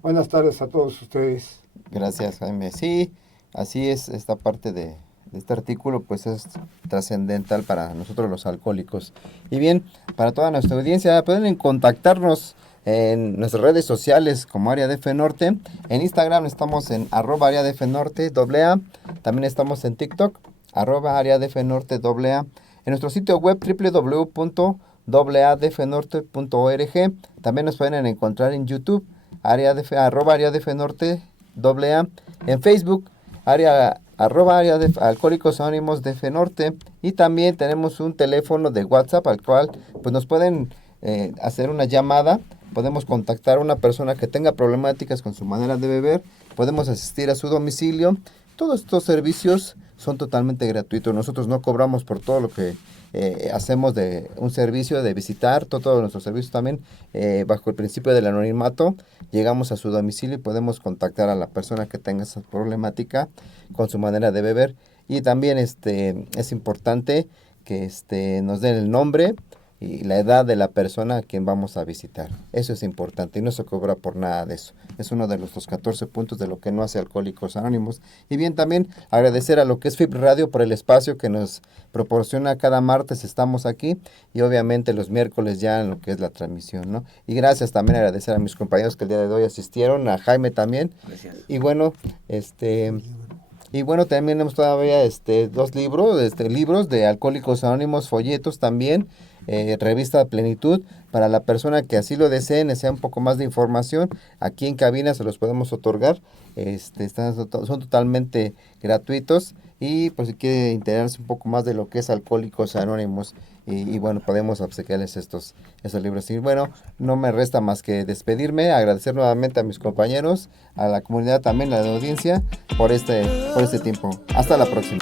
Buenas tardes a todos ustedes. Gracias, Jaime. Sí, así es, esta parte de este artículo pues es trascendental para nosotros los alcohólicos. Y bien, para toda nuestra audiencia, pueden contactarnos en nuestras redes sociales como Área DF Norte. En Instagram estamos en @Área DF Norte AA. También estamos en TikTok @Área DF Norte AA. En nuestro sitio web www.adfnorte.org. También nos pueden encontrar en YouTube Área DF Norte AA. En Facebook Área Alcohólicos Anónimos DF Norte. Y también tenemos un teléfono de WhatsApp al cual pues nos pueden hacer una llamada. Podemos contactar a una persona que tenga problemáticas con su manera de beber. Podemos asistir a su domicilio. Todos estos servicios son totalmente gratuitos. Nosotros no cobramos por todo lo que hacemos de un servicio de visitar. Todos nuestros servicios también bajo el principio del anonimato. Llegamos a su domicilio y podemos contactar a la persona que tenga esa problemática con su manera de beber. Y también es importante que nos den el nombre y la edad de la persona a quien vamos a visitar. Eso es importante y no se cobra por nada de eso. Es uno de los 14 puntos de lo que no hace Alcohólicos Anónimos. Y bien, también agradecer a lo que es FIP Radio por el espacio que nos proporciona cada martes. Estamos aquí y obviamente los miércoles ya en lo que es la transmisión, ¿no? Y gracias también, agradecer a mis compañeros que el día de hoy asistieron, a Jaime también. Gracias. Y bueno, también tenemos todavía 2 libros de Alcohólicos Anónimos, folletos también, revista Plenitud, para la persona que así lo desee un poco más de información, aquí en cabina se los podemos otorgar, son totalmente gratuitos, y pues si quiere enterarse un poco más de lo que es Alcohólicos Anónimos, y bueno, podemos obsequiarles esos libros. Y bueno, no me resta más que despedirme, agradecer nuevamente a mis compañeros, a la comunidad también, a la audiencia, por este tiempo. Hasta la próxima.